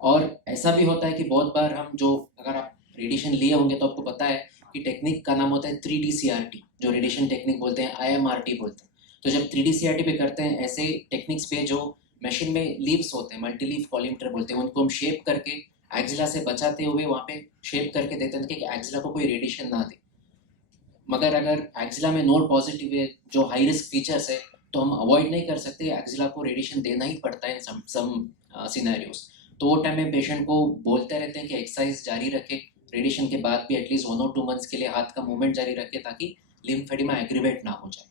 और ऐसा भी होता है कि बहुत बार हम जो, अगर आप रेडिएशन लिए होंगे तो आपको पता है कि टेक्निक का नाम होता है 3D CRT, जो रेडिएशन टेक्निक बोलते हैं, IMRT बोलते हैं। तो जब 3D CRT पे करते हैं, ऐसे टेक्निक्स पे जो मशीन में लीव्स होते हैं, मल्टी लीफ कॉलीमेटर बोलते हैं, उनको हम शेप करके एक्जिला से बचाते हुए वहाँ पे शेप करके देते थे कि एक्जिला को कोई रेडिएशन ना दे। मगर अगर एक्जिला में नोड पॉजिटिव है, जो हाई रिस्क फीचर्स है, तो हम अवॉइड नहीं कर सकते, एक्जिला को रेडिएशन देना ही पड़ता है सम सिनेरियोज। तो वो टाइम में पेशेंट को बोलते रहते हैं कि एक्सरसाइज जारी रखे, रेडिएशन के बाद भी एटलीस्ट 1 or 2 months के लिए हाथ का मूवमेंट जारी रखे ताकि लिम्फेडिमा एग्रीवेट ना हो जाए।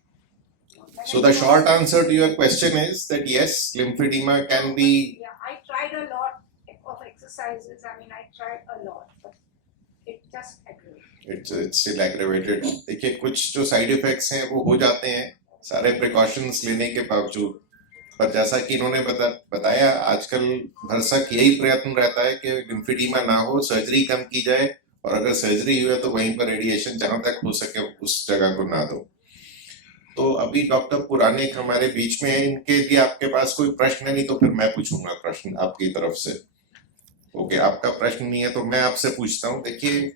So the short answer to your question is that yes, lymphedema can be. Yeah, I tried a lot of exercises. I mean, I tried a lot, but it just aggravated. It's still aggravated. देखिए कुछ जो side effects हैं वो हो जाते हैं सारे precautions लेने के बावजूद, पर जैसा कि इन्होंने बताया आजकल भरसक यही प्रयत्न रहता है कि लिम्फेडिमा ना हो, सर्जरी कम की जाए, और अगर सर्जरी हुई है तो वहीं पर रेडिएशन जहां तक हो सके उस जगह को ना दो। तो अभी डॉक्टर पुरानिक हमारे बीच में है, इनके लिए आपके पास कोई प्रश्न है? नहीं तो फिर मैं पूछूंगा प्रश्न आपकी तरफ से। ओके, आपका प्रश्न नहीं है तो मैं आपसे पूछता हूँ। देखिए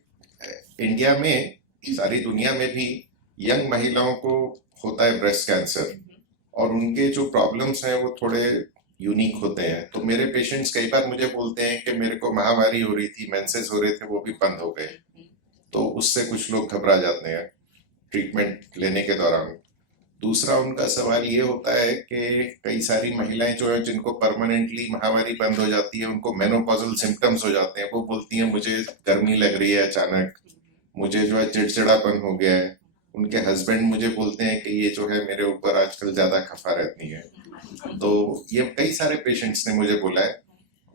इंडिया में, सारी दुनिया में भी यंग महिलाओं को होता है ब्रेस्ट कैंसर, और उनके जो प्रॉब्लम्स हैं वो थोड़े यूनिक होते हैं। तो मेरे पेशेंट्स कई बार मुझे बोलते हैं कि मेरे को माहवारी हो रही थी, मेंसेस हो रहे थे, वो भी बंद हो गए। तो उससे कुछ लोग घबरा जाते हैं ट्रीटमेंट लेने के दौरान। दूसरा उनका सवाल ये होता है कि कई सारी महिलाएं जो है जिनको परमानेंटली माहवारी बंद हो जाती है, उनको मेनोपॉजल सिम्टम्स हो जाते हैं। वो बोलती हैं मुझे गर्मी लग रही है अचानक, मुझे जो है चिड़चिड़ापन हो गया है। उनके हस्बैंड मुझे बोलते हैं कि ये जो है मेरे ऊपर आजकल ज्यादा खफा रहती है। तो ये कई सारे पेशेंट्स ने मुझे बोला है,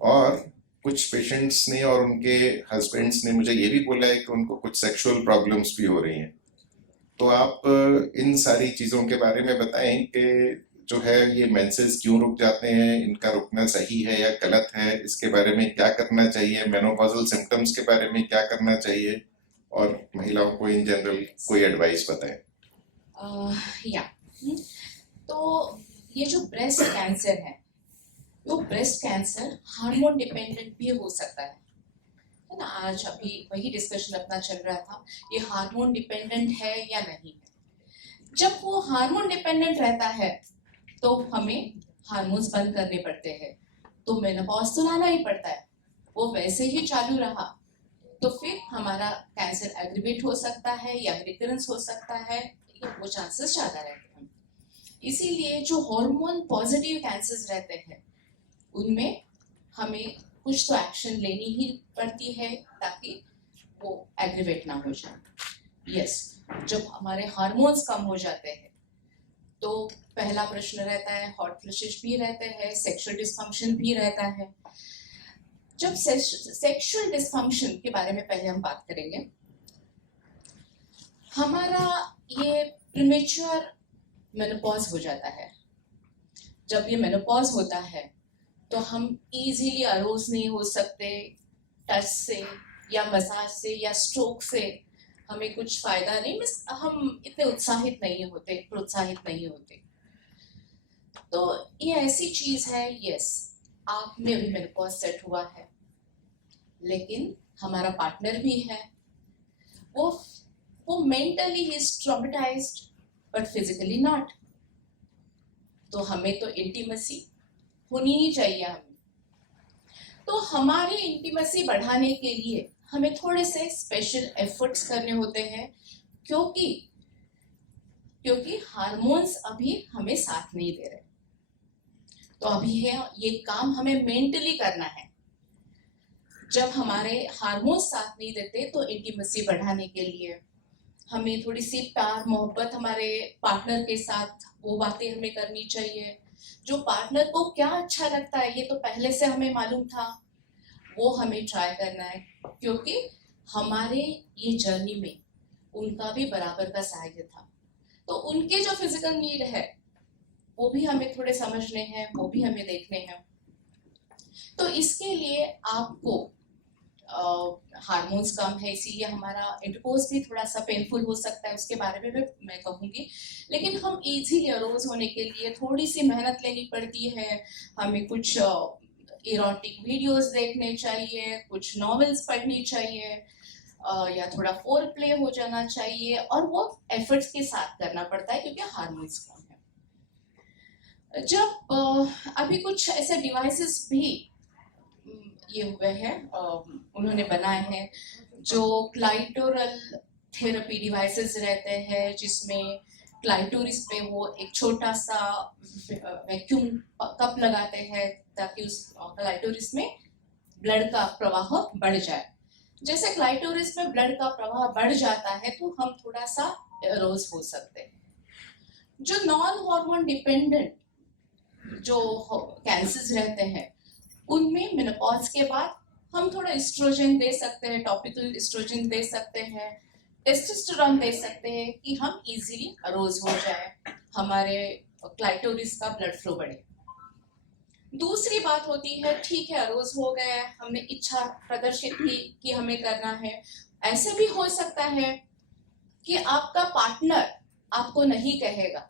और कुछ पेशेंट्स ने और उनके हस्बैंड्स ने मुझे ये भी बोला है कि उनको कुछ सेक्सुअल प्रॉब्लम्स भी हो रही हैं। तो आप इन सारी चीजों के बारे में बताएं कि जो है ये मेंसेस क्यों रुक जाते हैं, इनका रुकना सही है या गलत है, इसके बारे में क्या करना चाहिए, मेनोपॉजल सिम्टम्स के बारे में क्या करना चाहिए, और महिलाओं को इन जनरल कोई एडवाइस बताएं। तो ये जो ब्रेस्ट कैंसर है, वो ब्रेस्ट कैंसर हार्मोन डिपेंडेंट भी हो सकता है ना। आज अभी वही डिस्कशन अपना चल रहा था, ये हार्मोन डिपेंडेंट है या नहीं है। जब वो हार्मोन डिपेंडेंट रहता है तो हमें हार्मोन्स बंद करने पड़ते हैं, तो मेनोपॉज तो लाना ही पड़ता है। वो वैसे ही चालू रहा तो फिर हमारा कैंसर एग्रीवेट हो सकता है या रिकरेंस हो सकता है, वो चांसेस ज़्यादा रहते हैं। इसीलिए जो हार्मोन पॉजिटिव कैंसर्स रहते हैं उनमें हमें कुछ तो एक्शन लेनी ही पड़ती है ताकि वो एग्रीवेट ना हो जाए। यस, जब हमारे हार्मोन्स कम हो जाते हैं तो पहला प्रश्न रहता है, हॉट फ्लशेस भी रहते हैं, सेक्सुअल डिसफंक्शन भी रहता है। जब सेक्सुअल डिसफंक्शन के बारे में पहले हम बात करेंगे, हमारा ये प्रीमेच्योर मेनोपॉज हो जाता है। जब ये मेनोपॉज होता है तो हम इजीली अरोज नहीं हो सकते, टच से या मसाज से या स्ट्रोक से हमें कुछ फायदा नहीं, हम इतने उत्साहित नहीं होते, प्रोत्साहित नहीं होते। तो ये ऐसी चीज है, यस आप में भी मेनोपॉज सेट हुआ है, लेकिन हमारा पार्टनर भी है, वो mentally he is traumatised but physically not. तो हमें तो इंटीमेसी होनी ही चाहिए हमें। तो हमारी इंटीमेसी बढ़ाने के लिए हमें थोड़े से स्पेशल एफर्ट्स करने होते हैं, क्योंकि हार्मोन्स अभी हमें साथ नहीं दे रहे। तो अभी है ये काम हमें मेंटली करना है। जब हमारे हार्मोन्स साथ नहीं देते तो इंटीमेसी बढ़ाने के लिए हमें थोड़ी सी प्यार मोहब्बत हमारे पार्टनर के साथ वो बातें हमें करनी चाहिए। जो पार्टनर को क्या अच्छा लगता है ये तो पहले से हमें मालूम था, वो हमें ट्राई करना है, क्योंकि हमारे ये जर्नी में उनका भी बराबर का सहायता था। तो उनके जो फिजिकल नीड है वो भी हमें थोड़े समझने हैं, वो भी हमें देखने हैं। तो इसके लिए आपको हार्मोन्स कम है, इसीलिए हमारा इंटरकोर्स भी थोड़ा सा पेनफुल हो सकता है, उसके बारे में भी मैं कहूँगी। लेकिन हम इजीली अरोज होने के लिए थोड़ी सी मेहनत लेनी पड़ती है। हमें कुछ इरोटिक वीडियोस देखने चाहिए, कुछ नॉवेल्स पढ़नी चाहिए, या थोड़ा फोर प्ले हो जाना चाहिए, और वो एफर्ट्स के साथ करना पड़ता है क्योंकि हार्मोन्स कम है। जब अभी कुछ ऐसे डिवाइसेस भी ये हुए हैं, उन्होंने बनाए हैं जो क्लाइटोरल थेरेपी डिवाइसेस रहते हैं, जिसमें क्लाइटोरिस पे वो एक छोटा सा वैक्यूम कप लगाते हैं ताकि उस क्लाइटोरिस में ब्लड का प्रवाह बढ़ जाए। जैसे क्लाइटोरिस में ब्लड का प्रवाह बढ़ जाता है तो हम थोड़ा सा एरोज हो सकते हैं। जो नॉन हार्मोन डिपेंडेंट जो कैंसर्स रहते हैं उनमें मेनोपॉज के बाद हम थोड़ा एस्ट्रोजन दे सकते हैं, टॉपिकल एस्ट्रोजन दे सकते हैं, टेस्टोस्टेरोन दे सकते हैं कि हम इजीली अरोज हो जाए, हमारे क्लाइटोरिस का ब्लड फ्लो बढ़े। दूसरी बात होती है, ठीक है अरोज हो गए, हमने इच्छा प्रदर्शित की कि हमें करना है। ऐसे भी हो सकता है कि आपका पार्टनर आपको नहीं कहेगा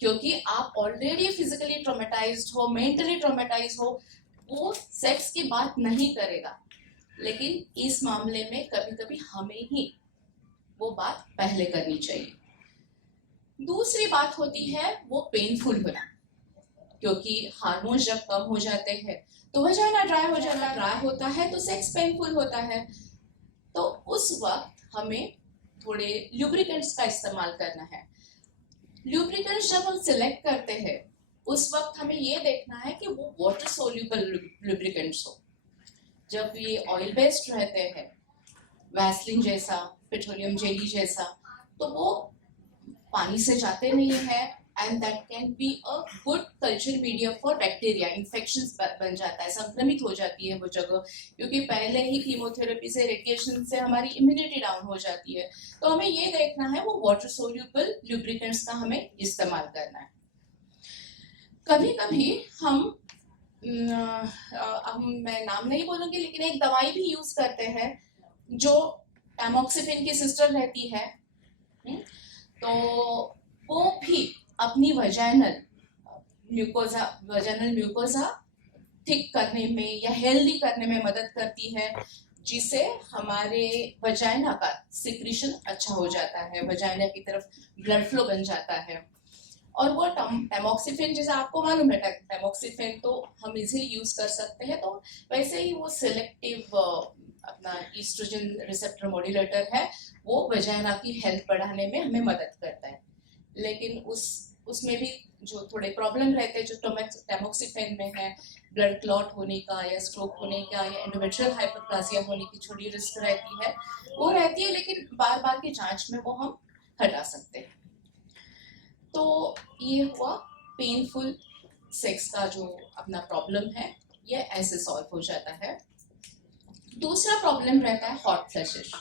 क्योंकि आप ऑलरेडी फिजिकली ट्रॉमेटाइज्ड हो, मेंटली ट्रॉमेटाइज्ड हो, वो सेक्स की बात नहीं करेगा। लेकिन इस मामले में कभी कभी हमें ही वो बात पहले करनी चाहिए। दूसरी बात होती है वो पेनफुल होना, क्योंकि हार्मोन्स जब कम हो जाते हैं तो वजाइना ड्राई हो जाता है, ड्राई होता है तो सेक्स पेनफुल होता है। तो उस वक्त हमें थोड़े ल्यूब्रिकेंट्स का इस्तेमाल करना है। ल्यूब्रिकेंट्स जब हम सिलेक्ट करते हैं उस वक्त हमें ये देखना है कि वो वाटर सोल्यूबल ल्यूब्रिकेंट्स हो। जब ये ऑयल बेस्ड रहते हैं, वैसलिन जैसा, पेट्रोलियम जेली जैसा, तो वो पानी से जाते नहीं है and that can be a good culture media for bacteria. Infections बन जाता है, संक्रमित हो जाती है वो जगह, क्योंकि पहले ही कीमोथेरेपी से, रेडिएशन से हमारी इम्यूनिटी डाउन हो जाती है। तो हमें ये देखना है वो वाटर सोल्यूबल ल्यूब्रिकेंट्स का हमें इस्तेमाल करना है। कभी कभी मैं नाम नहीं बोलूँगी लेकिन एक दवाई भी यूज करते हैं जो टैमोक्सिफिन की सिस्टर रहती है, तो वो भी अपनी वजाइनल म्यूकोजा थिक करने में या हेल्दी करने में मदद करती है, जिससे हमारे वजाइना का सिक्रीशन अच्छा हो जाता है, वजाइना की तरफ ब्लड फ्लो बन जाता है। और वो टैमोक्सिफिन, जैसे आपको मालूम है टैमोक्सिफिन तो हम इजीली यूज कर सकते हैं, तो वैसे ही वो सिलेक्टिव अपना ईस्ट्रोजन रिसेप्टर मॉड्यूलेटर है, वो वजाइना की हेल्थ बढ़ाने में हमें मदद करता है। लेकिन उसमें भी जो थोड़े प्रॉब्लम रहते हैं जो टैमोक्सिफिन में है, ब्लड क्लॉट होने का या स्ट्रोक होने का या एंडोमेट्रियल हाइपरप्लासिया होने की थोड़ी रिस्क रहती है, वो रहती है, लेकिन बार बार की जांच में वो हम हटा सकते हैं। तो ये हुआ पेनफुल सेक्स का जो अपना प्रॉब्लम है, ये ऐसे सॉल्व हो जाता है। दूसरा प्रॉब्लम रहता है हॉट फ्लैशेस।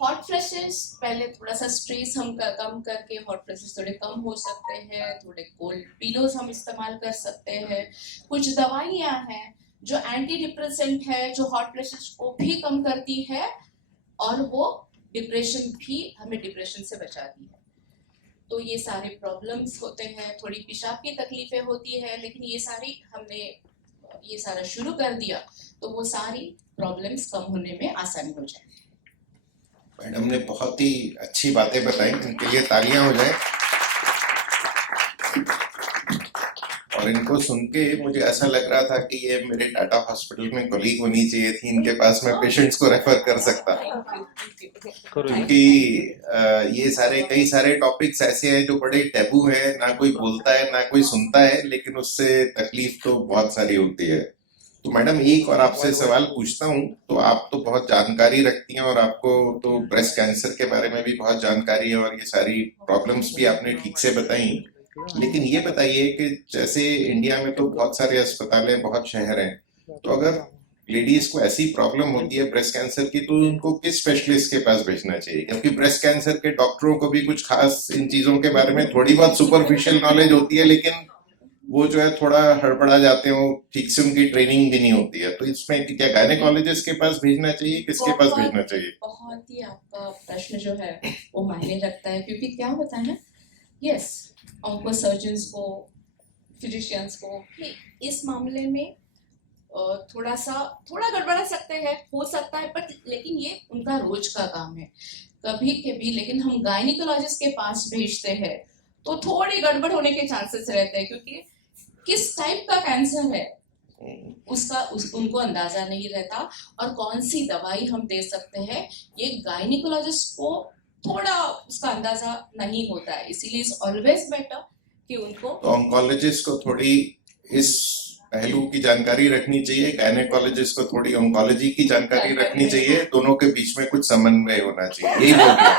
हॉट फ्लैशेस पहले थोड़ा सा स्ट्रेस हम कम करके हॉट फ्लैशेस थोड़े कम हो सकते हैं, थोड़े कोल्ड पिलोज हम इस्तेमाल कर सकते हैं। कुछ दवाइयाँ हैं जो एंटी डिप्रेसेंट है, जो हॉट फ्लैशेस को भी कम करती है और वो डिप्रेशन भी, हमें डिप्रेशन से बचाती है। तो ये सारे प्रॉब्लम्स होते हैं, थोड़ी पेशाब की तकलीफें होती है, लेकिन ये सारा शुरू कर दिया तो वो सारी प्रॉब्लम्स कम होने में आसानी हो जाए। मैडम ने बहुत ही अच्छी बातें बताई, उनके लिए तालियां हो जाए। और इनको सुन के मुझे ऐसा लग रहा था कि ये मेरे टाटा हॉस्पिटल में कोलीग होनी चाहिए थी, इनके पास मैं पेशेंट्स को रेफर कर सकता, क्योंकि ये कई सारे टॉपिक्स ऐसे हैं जो बड़े टैबू हैं, ना कोई बोलता है ना कोई सुनता है, लेकिन उससे तकलीफ तो बहुत सारी होती है। तो मैडम एक और आपसे सवाल पूछता हूँ, तो आप तो बहुत जानकारी रखती हैं और आपको तो ब्रेस्ट कैंसर के बारे में भी बहुत जानकारी है और ये सारी प्रॉब्लम्स भी आपने ठीक से बताई, लेकिन ये बताइए कि जैसे इंडिया में तो बहुत सारे अस्पताल हैं, बहुत शहर हैं, तो अगर लेडीज को ऐसी प्रॉब्लम होती है ब्रेस्ट कैंसर की तो उनको किस स्पेशलिस्ट के पास भेजना चाहिए? क्योंकि ब्रेस्ट कैंसर के डॉक्टरों को भी कुछ खास इन चीजों के बारे में थोड़ी बहुत सुपरफिशियल नॉलेज होती है, लेकिन वो जो है थोड़ा हड़बड़ा जाते हो, ठीक से उनकी ट्रेनिंग भी नहीं होती है। तो इसमें क्या गायनेकोलॉजिस्ट के पास भेजना चाहिए, किसके पास भेजना चाहिए? बहुत ही आपका प्रश्न जो है वो मायने रखता है, क्योंकि क्या होता है, यस, ऑन्को सर्जन्स को, फिजिशियंस को भी इस मामले में थोड़ा गड़बड़ा सकते हैं, हो सकता है, बट लेकिन ये उनका रोज का काम है। कभी कभी लेकिन हम गायनेकोलॉजिस्ट के पास भेजते हैं तो थोड़ी गड़बड़ होने के चांसेस रहते हैं, क्योंकि किस टाइप का कैंसर है उनको अंदाजा नहीं रहता, और कौन सी दवाई हम दे सकते हैं ये गायनिकोलॉजिस्ट को थोड़ा उसका अंदाजा नहीं होता है, इसीलिए इट्स ऑलवेज बेटर कि उनको तो ऑन्कोलॉजिस्ट को थोड़ी इस पहलू की जानकारी रखनी चाहिए, गायनेकोलॉजिस्ट को थोड़ी ऑन्कोलॉजी की जानकारी रखनी चाहिए, दोनों के बीच में कुछ समन्वय होना चाहिए, यही बोल दिया।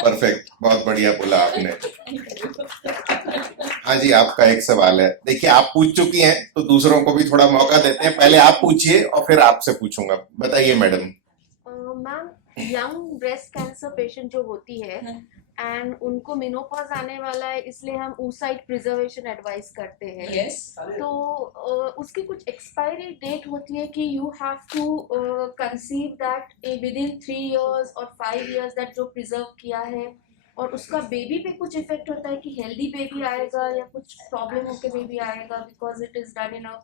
परफेक्ट, बहुत बढ़िया बोला आपने। हाँ जी, आपका एक सवाल है। देखिए, आप पूछ चुकी हैं तो दूसरों को भी थोड़ा मौका देते हैं, पहले आप पूछिए और फिर आपसे पूछूंगा। बताइए madam. Ma'am, young breast cancer patient जो होती है एंड उनको मेनोपॉज आने वाला है, इसलिए हम oocyte प्रिजर्वेशन एडवाइस करते हैं। Yes. तो उसकी कुछ एक्सपायरी डेट होती है कि you have to conceive that within 3 years और 5 years दैट जो प्रिजर्व किया है, और उसका बेबी पे कुछ इफेक्ट होता है कि हेल्दी बेबी आएगा या कुछ प्रॉब्लम होके बेबी आएगा because it is done in a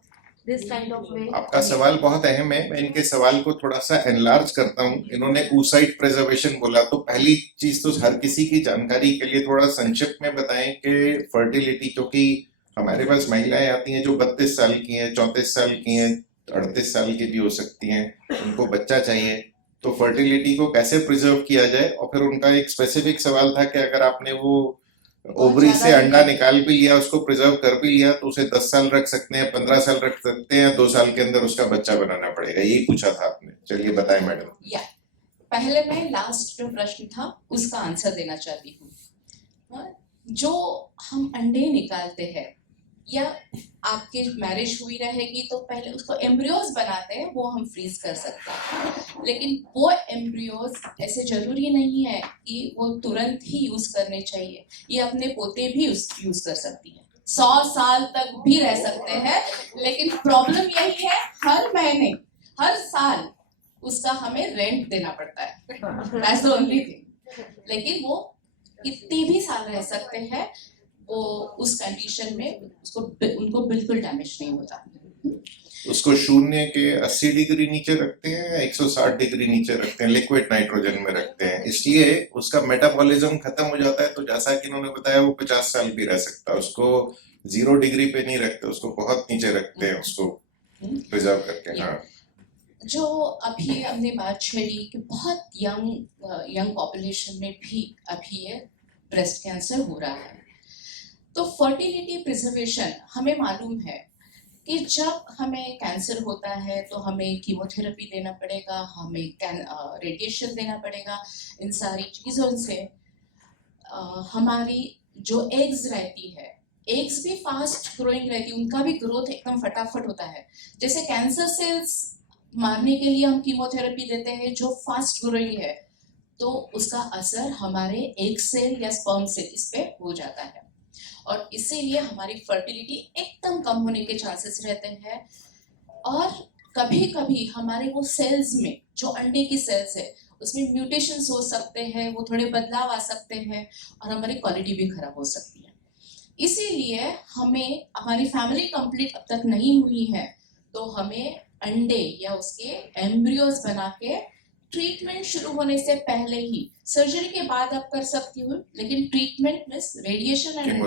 this kind of वे। आपका सवाल बहुत अहम है, मैं इनके सवाल को थोड़ा सा एनलार्ज करता हूँ। इन्होंने oocyte प्रिजर्वेशन बोला, तो पहली चीज तो हर किसी की जानकारी के लिए थोड़ा संक्षिप्त में बताएं कि फर्टिलिटी, क्योंकि हमारे पास महिलाएं आती हैं जो 32 साल की हैं, 34 साल की हैं, 38 साल की भी हो सकती हैं, उनको बच्चा चाहिए, तो फर्टिलिटी को कैसे प्रिजर्व किया जाए। और फिर उनका एक स्पेसिफिक सवाल था कि अगर आपने वो ओवरी से अंडा निकाल भी लिया, उसको प्रिजर्व कर भी लिया, तो उसे 10 साल रख सकते हैं, 15 साल रख सकते हैं, 2 साल के अंदर उसका बच्चा बनाना पड़ेगा, यही पूछा था आपने। चलिए बताएं मैडम। या पहले मैं लास्ट जो प्रश्न था उसका आंसर देना चाहती हूँ। जो हम अंडे निकालते हैं या आपकी मैरिज हुई रहेगी तो पहले उसको एम्ब्रियोज बनाते हैं, वो हम फ्रीज कर सकते हैं, लेकिन वो एम्ब्रियोज ऐसे जरूरी नहीं है कि वो तुरंत ही यूज करने चाहिए, ये अपने पोते भी यूज कर सकती है, 100 साल तक भी रह सकते हैं। लेकिन प्रॉब्लम यही है हर महीने हर साल उसका हमें रेंट देना पड़ता है, दैट्स द ओनली थिंग। लेकिन वो कितनी भी साल रह सकते हैं, वो उस कंडीशन में उनको बिल्कुल डैमेज नहीं होता। उसको शून्य के 80 डिग्री नीचे रखते हैं, 160 डिग्री नीचे रखते हैं, लिक्विड नाइट्रोजन में रखते हैं, इसलिए उसका मेटाबॉलिज्म खत्म हो जाता है। तो जैसा कि इन्होंने बताया वो 50 साल भी रह सकता है। उसको 0 डिग्री पे नहीं रखते, उसको बहुत नीचे रखते हैं, उसको प्रिजर्व करके। हाँ, जो अभी हमने बात छेड़ी कि बहुत यंग पॉपुलेशन में भी अभी ये ब्रेस्ट कैंसर हो रहा है, तो फर्टिलिटी प्रिजर्वेशन हमें मालूम है कि जब हमें कैंसर होता है तो हमें कीमोथेरेपी देना पड़ेगा, हमें रेडिएशन देना पड़ेगा। इन सारी चीज़ों से हमारी जो एग्स रहती है, एग्स भी फास्ट ग्रोइंग रहती है, उनका भी ग्रोथ एकदम फटाफट होता है। जैसे कैंसर सेल्स मारने के लिए हम कीमोथेरेपी देते हैं जो फास्ट ग्रोइंग है, तो उसका असर हमारे एग सेल या स्पर्म सेल इस पे हो जाता है, और इसीलिए हमारी फर्टिलिटी एकदम कम होने के चांसेस रहते हैं। और कभी कभी हमारे वो सेल्स में जो अंडे की सेल्स है उसमें म्यूटेशंस हो सकते हैं, वो थोड़े बदलाव आ सकते हैं और हमारी क्वालिटी भी खराब हो सकती है। इसीलिए हमें, हमारी फैमिली कंप्लीट अब तक नहीं हुई है, तो हमें अंडे या उसके एम्ब्रियोज बना के ट्रीटमेंट शुरू होने से पहले ही, सर्जरी के बाद आप कर सकती हूँ, लेकिन ट्रीटमेंट में radiation and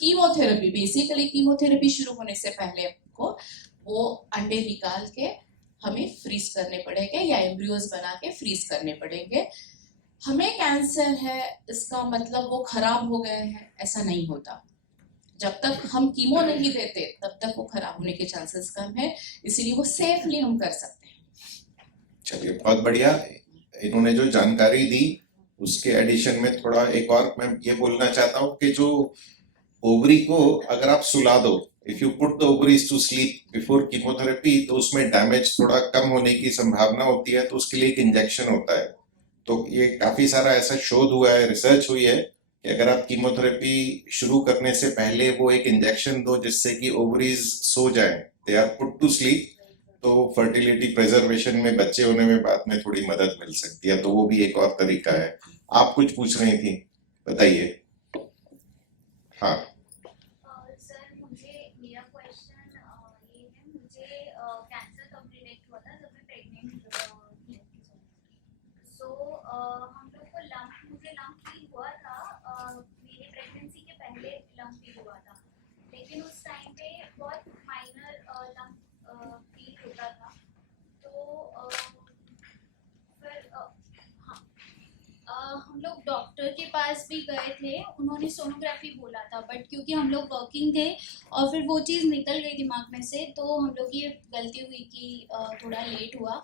chemotherapy, basically chemotherapy शुरू होने से पहले आपको वो अंडे निकाल के हमें फ्रीज करने पड़ेंगे या एम्ब्रियोज बना के फ्रीज करने पड़ेंगे। हमें कैंसर है इसका मतलब वो खराब हो गए हैं, ऐसा नहीं होता। जब तक हम कीमो नहीं देते तब तक वो खराब होने के चांसेस कम है, इसीलिए वो सेफली हम कर सकते हैं। चलिए बहुत बढ़िया। इन्होंने जो जानकारी दी उसके एडिशन में थोड़ा एक और मैं ये बोलना चाहता हूँ कि जो ओवरी को अगर आप सुला दो, if you put the ovaries to sleep before chemotherapy, तो उसमें डैमेज थोड़ा कम होने की संभावना होती है, तो उसके लिए एक इंजेक्शन होता है। तो ये काफी सारा ऐसा शोध हुआ है, रिसर्च हुई है कि अगर आप कीमोथेरेपी शुरू करने से पहले वो एक इंजेक्शन दो जिससे कि ओवरीज सो जाए, they are put to sleep, तो फर्टिलिटी प्रिजर्वेशन में, बच्चे होने में बाद में थोड़ी मदद मिल सकती है। तो वो भी एक और तरीका है। आप कुछ पूछ रही थी, बताइए। हाँ, सर मुझे, मेरा क्वेश्चन ये है, मुझे कैंसर कब डिटेक्ट हुआ था, जब मैं प्रेग्नेंट थी। सो हम लोग को मुझे लंप फील हुआ था, मेरे प्रेगनेंसी के पहले लंप फील हुआ था, लेकिन उस टाइम पे बहुत माइनर लंप फील होता था, तो फिर हम लोग डॉक्टर के पास भी गए थे, उन्होंने सोनोग्राफी बोला था, बट क्योंकि हम लोग वर्किंग थे और फिर वो चीज़ निकल गई दिमाग में से, तो हम लोग की गलती हुई कि थोड़ा लेट हुआ।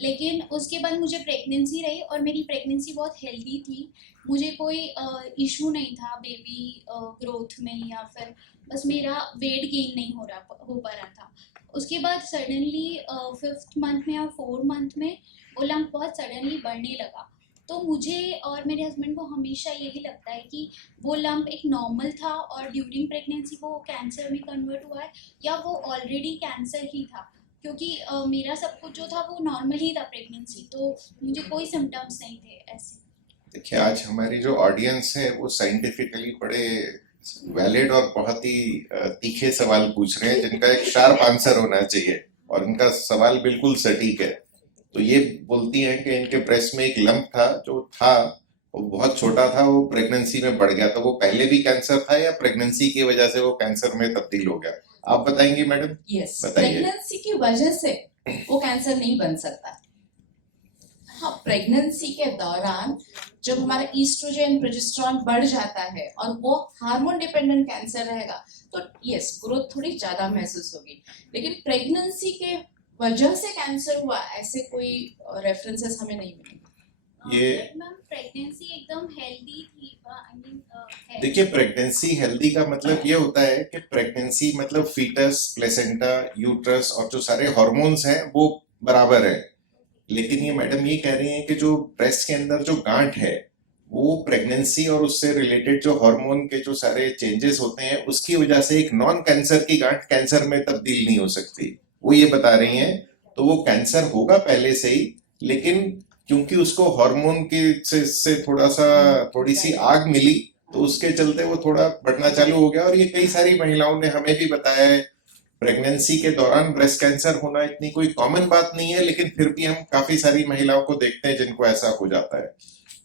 लेकिन उसके बाद मुझे प्रेगनेंसी रही और मेरी प्रेगनेंसी बहुत हेल्दी थी, मुझे कोई इशू नहीं था बेबी ग्रोथ में, या फिर बस मेरा वेट गेन नहीं हो पा रहा था। उसके बाद सडनली 5th मंथ में और 4th मंथ में वो लंप बहुत सडनली बढ़ने लगा। तो मुझे और मेरे हस्बैंड को हमेशा यही लगता है कि वो लंप एक नॉर्मल था और ड्यूरिंग प्रेगनेंसी वो कैंसर में कन्वर्ट हुआ है, या वो ऑलरेडी कैंसर ही था, क्योंकि मेरा सब कुछ जो था वो नॉर्मल ही था प्रेगनेंसी, तो मुझे कोई सिम्टम्स नहीं थे ऐसे। देखिए, आज हमारी जो ऑडियंस है वो साइंटिफिकली बड़े वैलिड और बहुत ही तीखे सवाल पूछ रहे हैं, जिनका एक शार्प आंसर होना चाहिए, और इनका सवाल बिल्कुल सटीक है। तो ये बोलती हैं कि इनके ब्रेस्ट में एक लंप था, जो था वो बहुत छोटा था, वो प्रेगनेंसी में बढ़ गया। तो वो पहले भी कैंसर था या प्रेगनेंसी की वजह से वो कैंसर में तब्दील हो गया? आप बताएंगी मैडम? यस, बताइए। प्रेगनेंसी की वजह से वो कैंसर नहीं बन सकता। हाँ, प्रेगनेंसी के दौरान जब हमारा ईस्ट्रोजन प्रोजेस्टेरॉन बढ़ जाता है और वो हार्मोन डिपेंडेंट कैंसर रहेगा, तो यस, ग्रोथ थोड़ी ज्यादा महसूस होगी। लेकिन प्रेगनेंसी के वजह से कैंसर हुआ ऐसे कोई रेफरेंसेस हमें नहीं मिले। मैम प्रेगनेंसी एकदम हेल्दी थी, आई मीन देखिए, प्रेगनेंसी हेल्दी का मतलब ये होता है कि प्रेगनेंसी मतलब फीटस, प्लेसेंटा, यूट्रस और जो सारे हार्मोन्स हैं वो बराबर है। लेकिन ये मैडम ये कह रही हैं कि जो ब्रेस्ट के अंदर जो गांठ है वो प्रेगनेंसी और उससे रिलेटेड जो हार्मोन के जो सारे चेंजेस होते हैं उसकी वजह से एक नॉन कैंसर की गांठ कैंसर में तब्दील नहीं हो सकती, वो ये बता रही हैं। तो वो कैंसर होगा पहले से ही, लेकिन क्योंकि उसको हार्मोन की से थोड़ी सी आग मिली, तो उसके चलते वो थोड़ा बढ़ना चालू हो गया। और ये कई सारी महिलाओं ने हमें भी बताया है, प्रेगनेंसी के दौरान ब्रेस्ट कैंसर होना इतनी कोई कॉमन बात नहीं है, लेकिन फिर भी हम काफी सारी महिलाओं को देखते हैं जिनको ऐसा हो जाता है।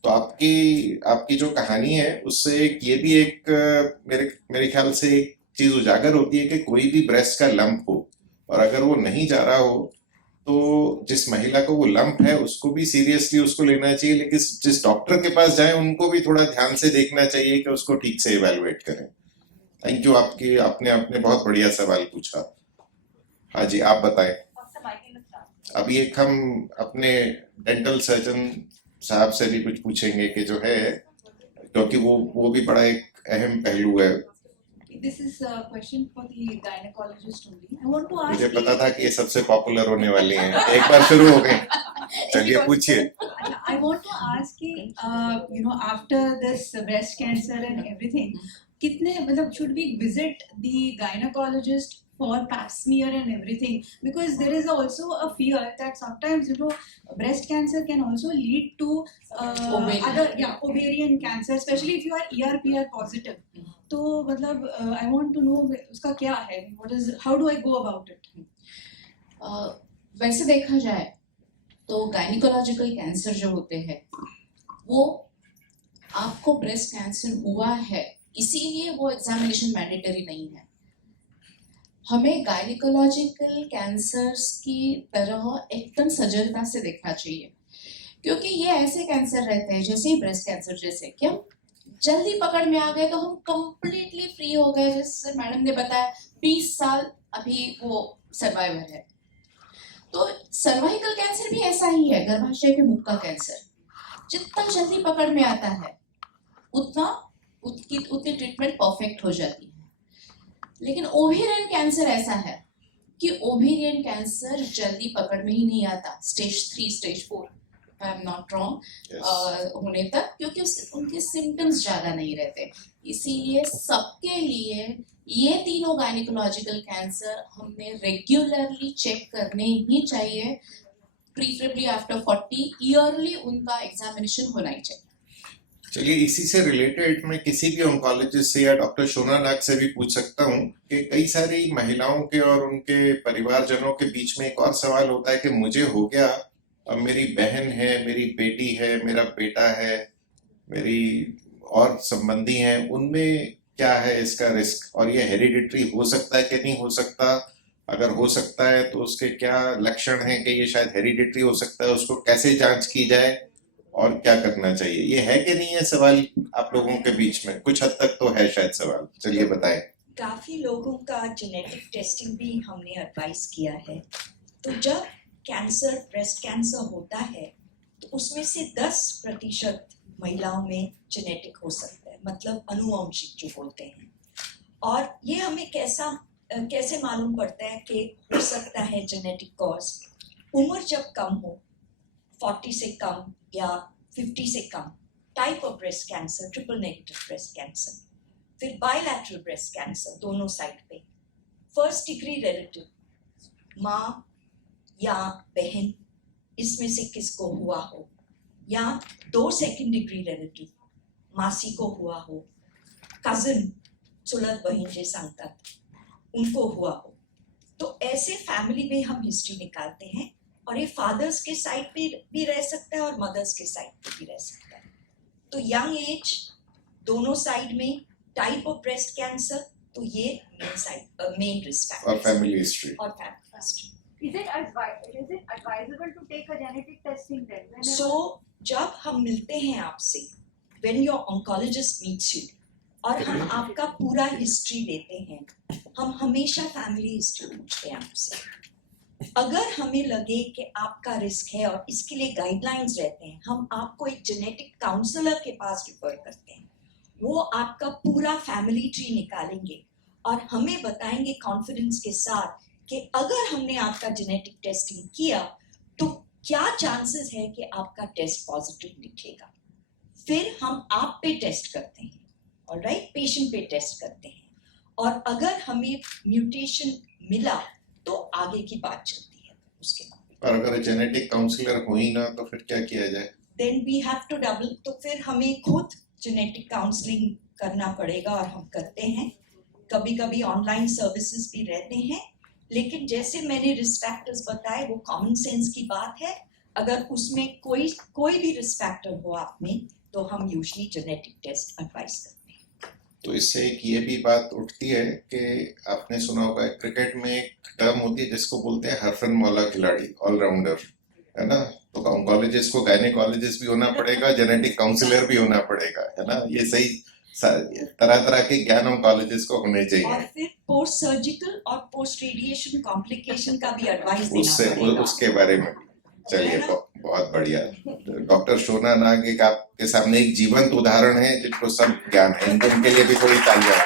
तो आपकी जो कहानी है उससे ये भी एक मेरे ख्याल से एक चीज उजागर होती है कि कोई भी ब्रेस्ट का लंप हो और अगर वो नहीं जा रहा हो, तो जिस महिला को वो लंप है उसको भी सीरियसली उसको लेना चाहिए, लेकिन जिस डॉक्टर के पास जाए उनको भी थोड़ा ध्यान से देखना चाहिए कि उसको ठीक से इवैल्यूएट करें। थैंक यू, आपने बहुत बढ़िया सवाल पूछा। हाँ जी, आप बताएं। अभी एक हम अपने डेंटल सर्जन साहब से भी कुछ पूछेंगे कि जो है, क्योंकि वो भी बड़ा एक अहम पहलू है। This is a question for the gynecologist only. I want to ask. मुझे पता था कि ये सबसे पॉपुलर होने वाली हैं, एक बार शुरू हो गए। चलिए पूछिए। I want to ask कि after this breast cancer and everything, कितने मतलब should we visit the gynecologist for pap smear and everything? Because there is also a fear that sometimes breast cancer can also lead to ovarian cancer, especially if you are ER/PR positive. तो मतलब I want to know उसका क्या है, how do I go about it? वैसे देखा जाए तो gynaecological cancer जो होते हैं वो आपको ब्रेस्ट कैंसर हुआ है इसीलिए वो एग्जामिनेशन मैंडेटरी नहीं है। हमें गायनिकोलॉजिकल कैंसर्स की तरह एकदम सजगता से देखना चाहिए, क्योंकि ये ऐसे कैंसर रहते हैं जैसे ही ब्रेस्ट कैंसर, जैसे कि हम जल्दी पकड़ में आ गए तो हम कंप्लीटली फ्री हो गए। जैसे मैडम ने बताया 20 साल अभी वो सर्वाइवर है। तो सर्वाइकल कैंसर भी ऐसा ही है, गर्भाशय के मुख का कैंसर जितना जल्दी पकड़ में आता है उतनी ट्रीटमेंट परफेक्ट हो जाती है। लेकिन ओवेरियन कैंसर ऐसा है कि ओवेरियन कैंसर जल्दी पकड़ में ही नहीं आता, stage 3 stage 4 I am not wrong होने तक, क्योंकि उनके सिम्टम्स ज्यादा नहीं रहते। इसीलिए सबके लिए ये तीनों गायनिकोलॉजिकल कैंसर हमने रेगुलरली चेक करने ही चाहिए, प्रीफरेबली आफ्टर 40 ईयरली उनका एग्जामिनेशन होना ही चाहिए। चलिए, इसी से रिलेटेड मैं किसी भी ऑन्कोलॉजिस्ट से या डॉक्टर शोना नाग से भी पूछ सकता हूँ कि कई सारी महिलाओं के और उनके परिवारजनों के बीच में एक और सवाल होता है कि मुझे हो गया, अब मेरी बहन है, मेरी बेटी है, मेरा बेटा है, मेरी और संबंधी हैं, उनमें क्या है इसका रिस्क, और ये हेरिडिटरी हो सकता है कि नहीं हो सकता, अगर हो सकता है तो उसके क्या लक्षण हैं कि ये शायद हेरिडिटरी हो सकता है, उसको कैसे जांच की जाए और क्या करना चाहिए? ये है कि नहीं है सवाल आप लोगों के बीच में? कुछ हद तक तो है शायद सवाल, चलिए बताएं। काफी लोगों का जेनेटिक टेस्टिंग भी हमने एडवाइस किया है। तो जब कैंसर, ब्रेस्ट कैंसर होता है तो उसमें से 10% महिलाओं में जेनेटिक हो सकता है, मतलब अनुवांशिक जो बोलते हैं। और ये हमें कैसे मालूम पड़ता है कि हो सकता है जेनेटिक कॉज? उम्र जब कम हो, 40 से कम या 50 से कम, type of breast cancer, triple negative breast cancer, फिर बायलैटरल ब्रेस्ट कैंसर दोनों साइड पे, फर्स्ट डिग्री रिलेटिव, माँ या बहन इसमें से किसको हुआ हो, या 2 सेकंड डिग्री रिलेटिव, मासी को हुआ हो, कजिन, चुलत बहन जे सांगतात उनको हुआ हो, तो ऐसे फैमिली में हम हिस्ट्री निकालते हैं। और ये फादर्स के साइड पे भी रह सकता है और मदर्स के साइड पे भी रह सकता है। तो यंग एज, दोनों साइड में, टाइप ऑफ ब्रेस्ट कैंसर, तो ये मेन रिस्क फैक्टर और फैमिली हिस्ट्री। और family history. Is it advisable to take a genetic testing then? Whenever- So जब हम मिलते हैं आपसे, when your oncologist meets you, और हम आपका पूरा हिस्ट्री लेते हैं, हम हमेशा फैमिली हिस्ट्री पूछते हैं आपसे। अगर हमें लगे कि आपका रिस्क है और इसके लिए गाइडलाइंस रहते हैं, हम आपको एक जेनेटिक काउंसलर के पास रिफर करते हैं। वो आपका पूरा फैमिली ट्री निकालेंगे और हमें बताएंगे कॉन्फिडेंस के साथ कि अगर हमने आपका जेनेटिक टेस्टिंग किया तो क्या चांसेस है कि आपका टेस्ट पॉजिटिव निकलेगा। फिर हम आप पे टेस्ट करते हैं, ऑलराइट, पेशेंट पे टेस्ट करते हैं, और अगर हमें म्यूटेशन मिला तो आगे की बात चलती है उसके बाद। पर अगर जेनेटिक काउंसलर हो ही ना तो फिर क्या किया जाए? Then we have to double, तो फिर हमें खुद जेनेटिक काउंसलिंग करना पड़ेगा और हम करते हैं। कभी कभी ऑनलाइन सर्विसेज भी रहते हैं, लेकिन जैसे मैंने रिस्क फैक्टर्स बताए वो कॉमन सेंस की बात है। अगर उसमें कोई भी रिस्क फैक्टर हो आप में तो हम यूजुअली जेनेटिक टेस्ट एडवाइस करते हैं। तो इससे एक ये भी बात उठती है कि आपने सुना होगा क्रिकेट में एक टर्म होती है जिसको बोलते हैं हरफन मौला खिलाड़ी, ऑलराउंडर, है ना? तो ऑन्कोलॉजिस्ट को गायनेकोलॉजिस्ट भी होना पड़ेगा, जेनेटिक काउंसलर भी होना पड़ेगा, है ना? ये सही तरह तरह के ज्ञान ऑन्कोलॉजिस्ट को होने और चाहिए। फिर पोस्ट सर्जिकल और पोस्ट रेडिएशन कॉम्प्लिकेशन का भी एडवाइस उससे देना पड़ेगा। उसके बारे में चलिए, बहुत बढ़िया। डॉक्टर शोना नाग एक आपके सामने एक जीवंत उदाहरण है जिनको सब ज्ञान है, इनके लिए भी थोड़ी तालियां।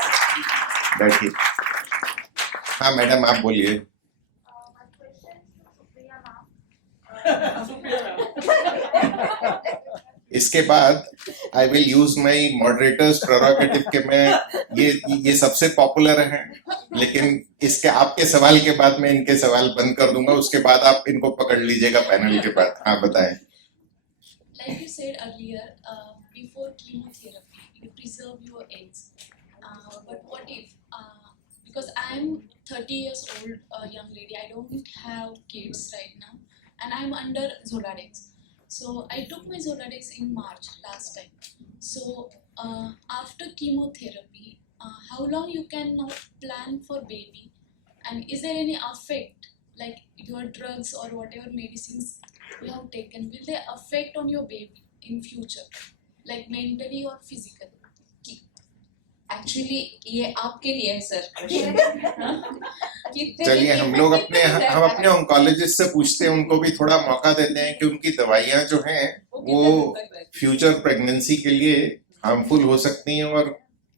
बैठिए। हाँ मैडम, आप बोलिए। इसके बाद I will use my moderators prerogative के मैं ये सबसे पॉपुलर हैं, लेकिन इसके आपके सवाल के बाद मैं इनके सवाल बंद कर दूंगा, उसके बाद आप इनको पकड़ लीजिएगा पैनल के बाद। हाँ बताएं। Like you said earlier, before chemotherapy, you preserve your eggs. But what if, because I'm 30 years old, young lady, I don't have kids right now, and I'm under Zoladex. So I took my Zoladex in March last time. So after chemotherapy, how long you can now plan for baby, and is there any effect, like your drugs or whatever medicines you have taken, will they affect on your baby in future, like mentally or physically? Actually ये आपके लिए है sir question. चलिए हम लोग हम अपने oncologist से पूछते हैं, उनको भी थोड़ा मौका देते हैं कि उनकी दवाइयां जो हैं वो फ्यूचर प्रेगनेंसी के लिए हार्मफुल हो सकती हैं, और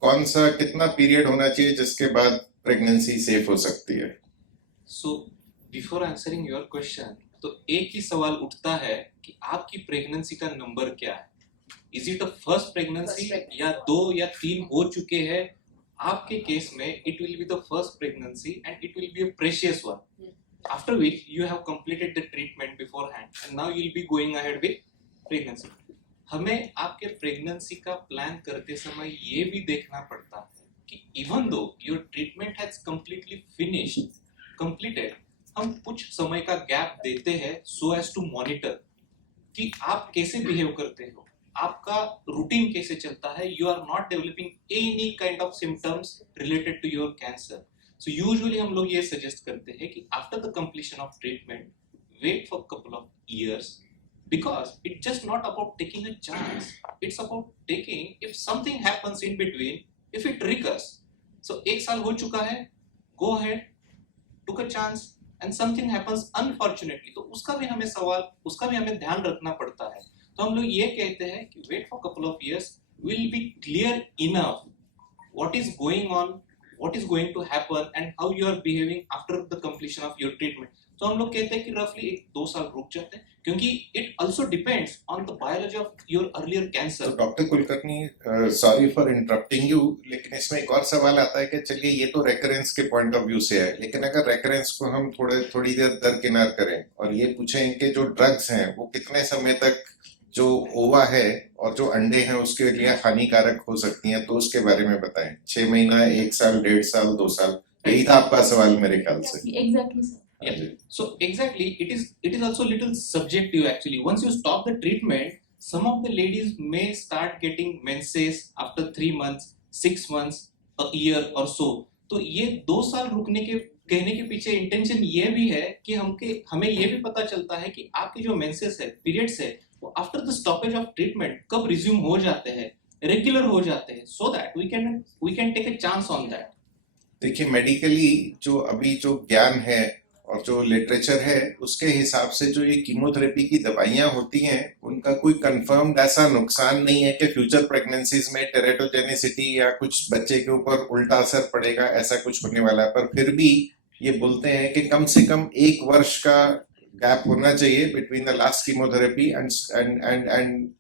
कौन सा कितना पीरियड होना चाहिए जिसके बाद प्रेगनेंसी सेफ हो सकती है। So before answering your question, तो एक ही सवाल उठता है कि आपकी प्रेगनेंसी का नंबर क्या है। Is it the first pregnancy या 2 या 3 हो चुके हैं? आपके केस में it will be the first pregnancy and it will be a precious one, after which you have completed the treatment beforehand and now you will be going ahead with pregnancy. हमें आपके pregnancy का plan करते समय ये भी देखना पड़ता है कि even though your treatment has completely completed, हम कुछ समय का गैप देते हैं सो एज टू मॉनिटर कि आप कैसे बिहेव करते हो, आपका रूटीन कैसे चलता है, you are not developing any kind of symptoms related to your cancer. So usually हम लोग ये suggest करते हैं कि after the completion of treatment, wait for couple of years, because it's just not about taking a chance. It's about taking, if something happens in between, if it recurs. So 1 साल हो चुका है, go ahead, took a chance, and something happens unfortunately, तो उसका भी हमें ध्यान रखना पड़ता है. तो हम लोग ये कहते हैं कि wait for couple of years, will be clear enough what is going on, what is going to happen, and how you are behaving after the completion of your treatment. तो हम लोग कहते हैं कि roughly 1-2 साल रुक जाते हैं, क्योंकि it also depends on the biology of your earlier cancer. तो doctor Kulkarni, sorry for interrupting you, लेकिन इसमें एक और सवाल आता है कि चलिए ये तो रेकरेंस के पॉइंट ऑफ व्यू से है, लेकिन अगर रेकरेंस को हम थोड़ी देर दरकिनार करें और ये पूछें कि जो ड्रग्स हैं वो कितने समय तक जो ओवा है और जो अंडे हैं उसके लिए हानिकारक हो सकती हैं, तो उसके बारे में बताएं. 6 महीना, 1 साल, 1.5 साल, 2 साल, यही था आपका सवाल मेरे ख्याल से. Exactly, sir. Yeah. So exactly, it is also little subjective actually. Once you stop the treatment, some of the ladies may start getting menses after 3 months, 6 months, a year or so. तो ये 2 साल रुकने के कहने के पीछे intention ये भी है कि हमें ये भी पता चलता है कि आपके जो मेंसेस है, पीरियड्स है, वो after the stoppage of treatment कब रिज्यूम हो जाते हैं, रेगुलर हो जाते हैं, so that we can take a chance on that. देखिए, मेडिकली अभी जो ज्ञान है और जो लिटरेचर है उसके हिसाब से जो ये कीमोथेरेपी की दवाइयां होती हैं उनका कोई कंफर्म्ड ऐसा नुकसान नहीं है कि फ्यूचर प्रेगनेंसीज में टेरेटोजेनिसिटी या कुछ बच्चे के ऊपर उल्टा असर पड़ेगा, ऐसा कुछ होने वाला है. पर फिर भी ये बोलते हैं कि कम से कम 1 वर्ष का गैप होना चाहिए between the last chemotherapy and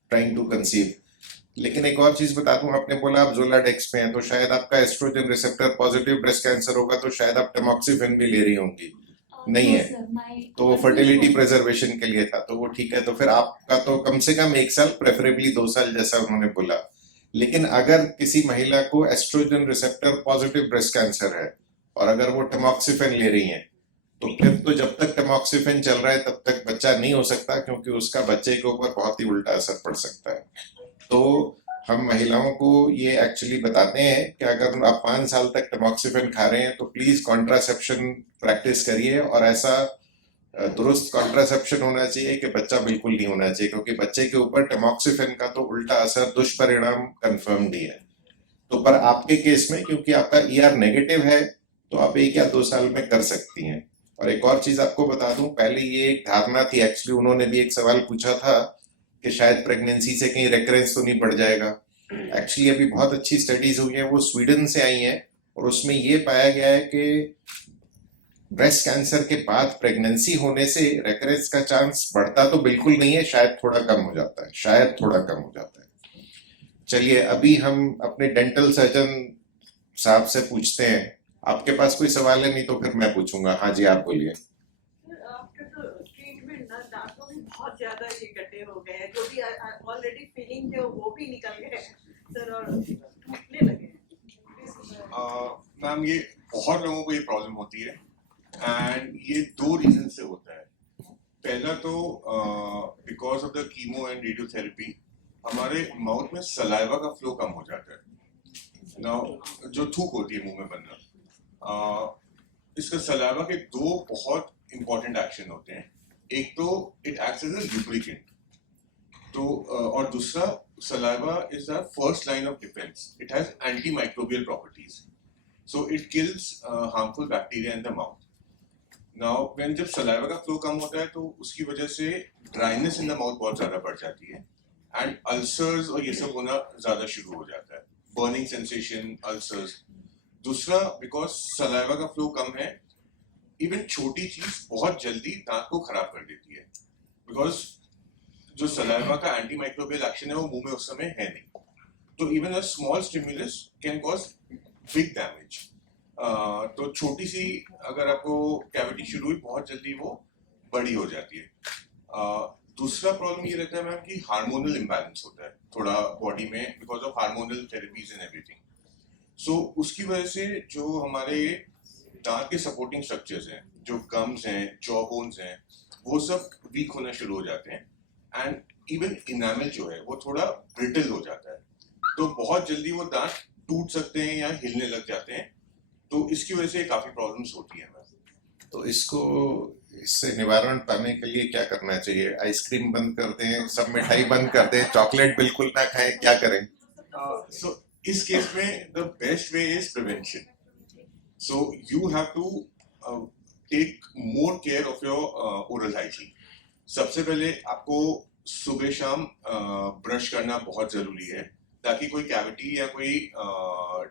trying to conceive. लेकिन एक और चीज बता दूं, आपने बोला आप जोलाडेक्स पे हैं, तो शायद आपका estrogen receptor positive breast cancer होगा, तो शायद आप टेमॉक्सिफेन भी ले रही होंगी. नहीं है, तो वो फर्टिलिटी प्रिजर्वेशन के लिए था, तो वो ठीक है. तो फिर आपका तो कम से कम 1 साल, प्रेफरेबली 2 साल जैसा उन्होंने बोला. लेकिन अगर किसी महिला को estrogen receptor positive breast cancer है और अगर वो टेमॉक्सिफेन ले रही हैं, तो फिर तो जब तक टेमॉक्सिफेन चल रहा है तब तक बच्चा नहीं हो सकता, क्योंकि उसका बच्चे के ऊपर बहुत ही उल्टा असर पड़ सकता है. तो हम महिलाओं को ये एक्चुअली बताते हैं कि अगर आप 5 साल तक टेमॉक्सिफेन खा रहे हैं तो प्लीज कॉन्ट्रासेप्शन प्रैक्टिस करिए, और ऐसा दुरुस्त कॉन्ट्रासेप्शन होना चाहिए कि बच्चा बिल्कुल नहीं होना चाहिए, क्योंकि बच्चे के ऊपर टेमॉक्सिफेन का तो उल्टा असर, दुष्परिणाम कंफर्म्ड ही है. तो पर आपके केस में क्योंकि आपका ER नेगेटिव है तो आप 1 या 2 साल में कर सकती हैं. और एक और चीज आपको बता दूं, पहले ये एक धारणा थी, एक्चुअली उन्होंने भी एक सवाल पूछा था कि शायद प्रेगनेंसी से कहीं रेकरेंस तो नहीं बढ़ जाएगा. एक्चुअली अभी बहुत अच्छी स्टडीज हुई हैं, वो स्वीडन से आई हैं, और उसमें ये पाया गया है कि ब्रेस्ट कैंसर के बाद प्रेगनेंसी होने से रेकरेंस का चांस बढ़ता तो बिल्कुल नहीं है, शायद थोड़ा कम हो जाता है. चलिए, अभी हम अपने डेंटल सर्जन साहब से पूछते हैं. आपके पास कोई सवाल है? नहीं तो फिर मैं पूछूंगा. हाँ जी, आप बोलिए. आफ्टर ट्रीटमेंट ना दांतों में बहुत ज्यादा ये गड्ढे हो गए हैं, जो भी ऑलरेडी फीलिंग थे वो भी निकल गए सर और टूटने लगे. मैम, ये बहुत लोगों को ये प्रॉब्लम होती है, एंड ये 2 रीजन से होता है. पहला तो because of the chemo and radiotherapy हमारे माउथ में सलाइवा का फ्लो कम हो जाता है. नाउ जो थूक होती है मुंह में बनना, इसका सलाइवा के 2 बहुत इंपॉर्टेंट एक्शन होते हैं. एक तो it acts as a lubricant, तो और दूसरा saliva is the first line of defence. It has antimicrobial properties, so it kills harmful bacteria in the mouth. Now when जब सलाइवा का फ्लो कम होता है तो उसकी वजह से ड्राइनेस इन द माउथ बहुत ज्यादा बढ़ जाती है, एंड अल्सर्स और ये सब होना ज्यादा शुरू हो जाता है, बर्निंग सेंसेशन, अल्सर्स. दूसरा, बिकॉज सलाइवा का फ्लो कम है, इवन छोटी चीज बहुत जल्दी दांत को खराब कर देती है, बिकॉज जो सलाइवा का एंटीमाइक्रोबियल एक्शन है वो मुंह में उस समय है नहीं. तो even a small stimulus can cause big damage. तो छोटी सी अगर आपको कैविटी शुरू हुई, बहुत जल्दी वो बड़ी हो जाती है. दूसरा प्रॉब्लम ये रहता है मैम कि हार्मोनल इम्बैलेंस होता है थोड़ा बॉडी में, because of hormonal therapies and everything. So उसकी वजह से जो हमारे दांत के सपोर्टिंग स्ट्रक्चर्स हैं, जो गम्स हैं, जॉ बोन्स हैं, वो सब वीक होना शुरू हो जाते हैं, एंड इवन इनामल जो है वो थोड़ा ब्रिटल हो जाता है. तो बहुत जल्दी वो दांत टूट सकते हैं या हिलने लग जाते हैं. तो इसकी वजह से काफी प्रॉब्लम्स होती है मैम। तो इससे निवारण पाने के लिए क्या करना चाहिए? आइसक्रीम बंद कर दें, सब मिठाई बंद कर दें, चॉकलेट बिल्कुल ना खाएं, क्या करें? So इस केस में the best way is prevention. So you have to take more care of your oral hygiene. सबसे पहले आपको सुबह शाम ब्रश करना बहुत जरूरी है ताकि कोई कैविटी या कोई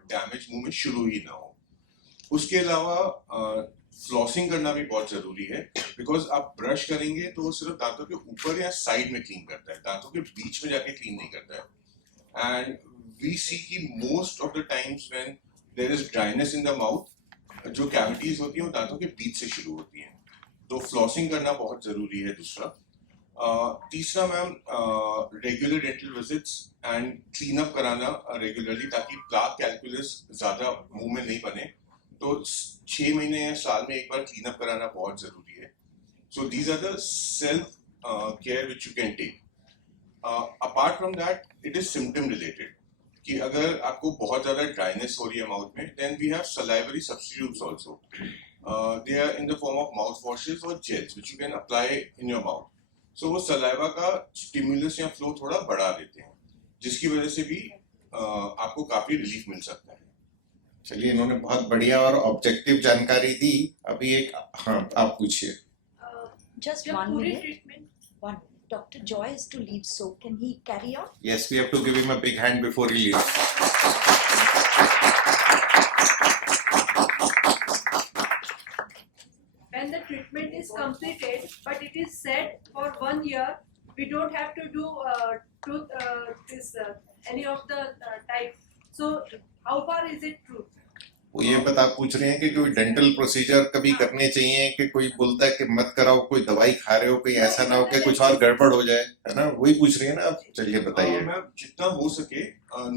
डैमेज मुंह में शुरू ही ना हो। उसके अलावा फ्लॉसिंग करना भी बहुत जरूरी है, बिकॉज आप ब्रश करेंगे तो वो सिर्फ दांतों के ऊपर या साइड में क्लीन करता है, दांतों के बीच में जाके क्लीन नहीं करता है। एंड वी सी की most of the times when there is dryness in the mouth, जो कैविटीज होती है वो दांतों के बीच से शुरू होती हैं, तो फ्लॉसिंग करना बहुत जरूरी है। दूसरा तीसरा ma'am, regular dental visits and clean up कराना रेगुलरली, ताकि प्लाक कैलकुलस ज्यादा मुंह में नहीं बने, तो 6 महीने या साल में एक बार क्लीन अप कराना बहुत जरूरी है। So these are the self care which you can take. Apart from that it is symptom related, कि अगर आपको बहुत ज्यादा ड्राइनेस हो रही है माउथ में, then we have salivary substitutes also. They are in the form of mouth washes और gels which you can apply in your mouth. So वो सलाइवा का स्टिमुलस या फ्लो थोड़ा बढ़ा देते हैं, जिसकी वजह से भी आपको काफी रिलीफ मिल सकता है। चलिए, इन्होंने बहुत बढ़िया और ऑब्जेक्टिव जानकारी दी। अभी एक, हाँ आप पूछिए। Just one minute. One. Dr. Joy is to leave, so can he carry on? Yes, we have to give him a big hand before he leaves. When the treatment is completed, but it is said for 1 year, we don't have to do any of the type. So how far is it true? वो ये पूछ रहे हैं कि कोई dental procedure कभी करने चाहिए, कि कोई बोलता है कि मत कराओ, कोई दवाई खा रहे हो, कोई ऐसा ना हो कि कुछ और गड़बड़ हो जाए, है ना? वही पूछ रही है ना आप। चलिए बताइए। मैम, जितना हो सके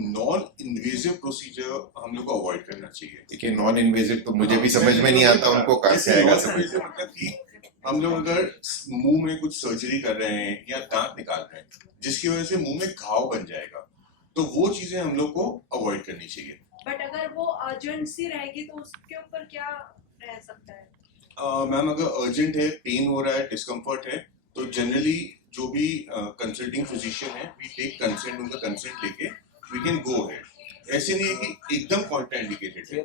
नॉन इन्वेजिव प्रोसीजर हम लोग को अवॉइड करना चाहिए। देखिए, नॉन इन्वेजिव तो मुझे भी समझ में नहीं आता, उनको कहाँ से आएगा समझ। मतलब कि हम लोग अगर मुंह में कुछ सर्जरी कर रहे हैं या दांत निकाल रहे हैं जिसकी वजह से मुंह में घाव बन जाएगा, तो वो चीजें हम लोग को अवॉइड करनी चाहिए। बट अगर वो अर्जेंसी रहेगी तो उसके ऊपर क्या रह सकता है? मैम, अगर अर्जेंट है, पेन हो रहा है, डिस्कम्फर्ट है, तो जनरली जो भी कंसल्टिंग फिजिशियन है, वी टेक कंसेंट, उनका कंसेंट लेके वी कैन गो अहेड। ऐसे नहीं है कि एकदम कॉन्ट्राइंडिकेटेड है,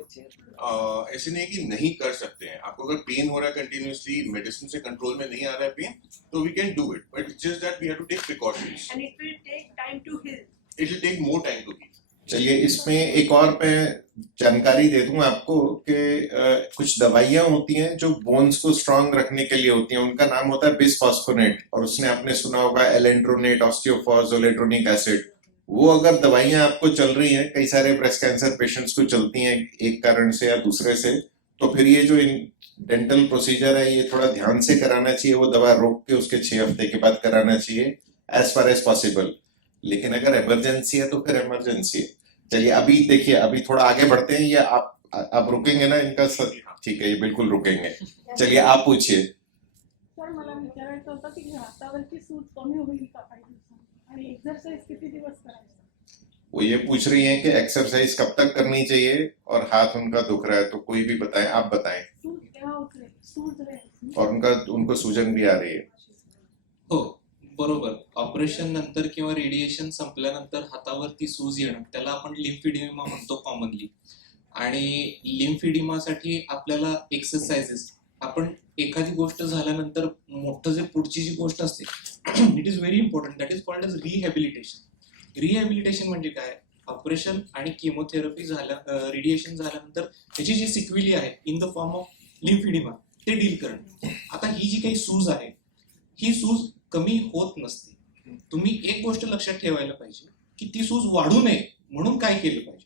ऐसे नहीं है कि नहीं कर सकते हैं। आपको अगर पेन हो रहा है कंटिन्यूसली, मेडिसिन से कंट्रोल में नहीं आ रहा है पेन, तो we can do it, but it's just that we have to take precautions and it will take time to heal. It will take more time to heal. चलिए, इसमें एक और मैं जानकारी दे दूं आपको कि कुछ दवाइयां होती हैं जो बोन्स को स्ट्रांग रखने के लिए होती हैं। उनका नाम होता है बिसफॉस्फोनेट, और उसने आपने सुना होगा एलेंड्रोनेट, ऑस्टियोफॉस, जोलेट्रोनिक एसिड। वो अगर दवाइयां आपको चल रही हैं, कई सारे ब्रेस्ट कैंसर पेशेंट्स को चलती हैं एक कारण से या दूसरे से, तो फिर ये जो डेंटल प्रोसीजर है ये थोड़ा ध्यान से कराना चाहिए। वो दवा रोक के उसके 6 हफ्ते के बाद कराना चाहिए एज फार एज पॉसिबल। लेकिन अगर इमरजेंसी है तो फिर इमरजेंसी है। चलिए, अभी देखिए, अभी थोड़ा आगे बढ़ते हैं। ये आप रुकेंगे ना इनका सर? ठीक है, ये बिल्कुल रुकेंगे। चलिए, आप पूछिए। सर, मला विचारायचं होतं की हातावरची सूज कमी होईल का काही दिवसांनी, आणि एक्सरसाइज किती दिवस करायचं? वो ये पूछ रही हैं कि एक्सरसाइज कब तक करनी चाहिए, और हाथ उनका दुख रहा है, तो कोई भी बताएं, आप बताएं। सूज केव्हा उतरेल? सूज रहेल? और उनको सूजन भी आ रही है। हो, बरोबर. ऑपरेशन नंतर किंवा रेडिएशन संपल्यानंतर हातावरती सूज येणं, त्याला आपण लिम्फिडिमा म्हणतो कॉमनली. आणि लिम्फिडिमासाठी आपल्याला एक्सरसाइजेस, आपण एखादी गोष्ट झाल्यानंतर मोठं जे पुढची जी गोष्ट असते, it is very important, that is called as rehabilitation. Rehabilitation म्हणजे काय? ऑपरेशन आणि केमोथेरपी रेडिएशन झाल्यानंतर त्याची जी सिक्विली आहे इन द फॉर्म ऑफ लिम्फिडिमा, ते डील करणं. आता ही जी काही सूज आहे, ही सूज कमी होत नसते. तुम्ही एक गोष्ट लक्षात ठेवायला पाहिजे की ती सूज वाढू नये म्हणून काय केलं पाहिजे.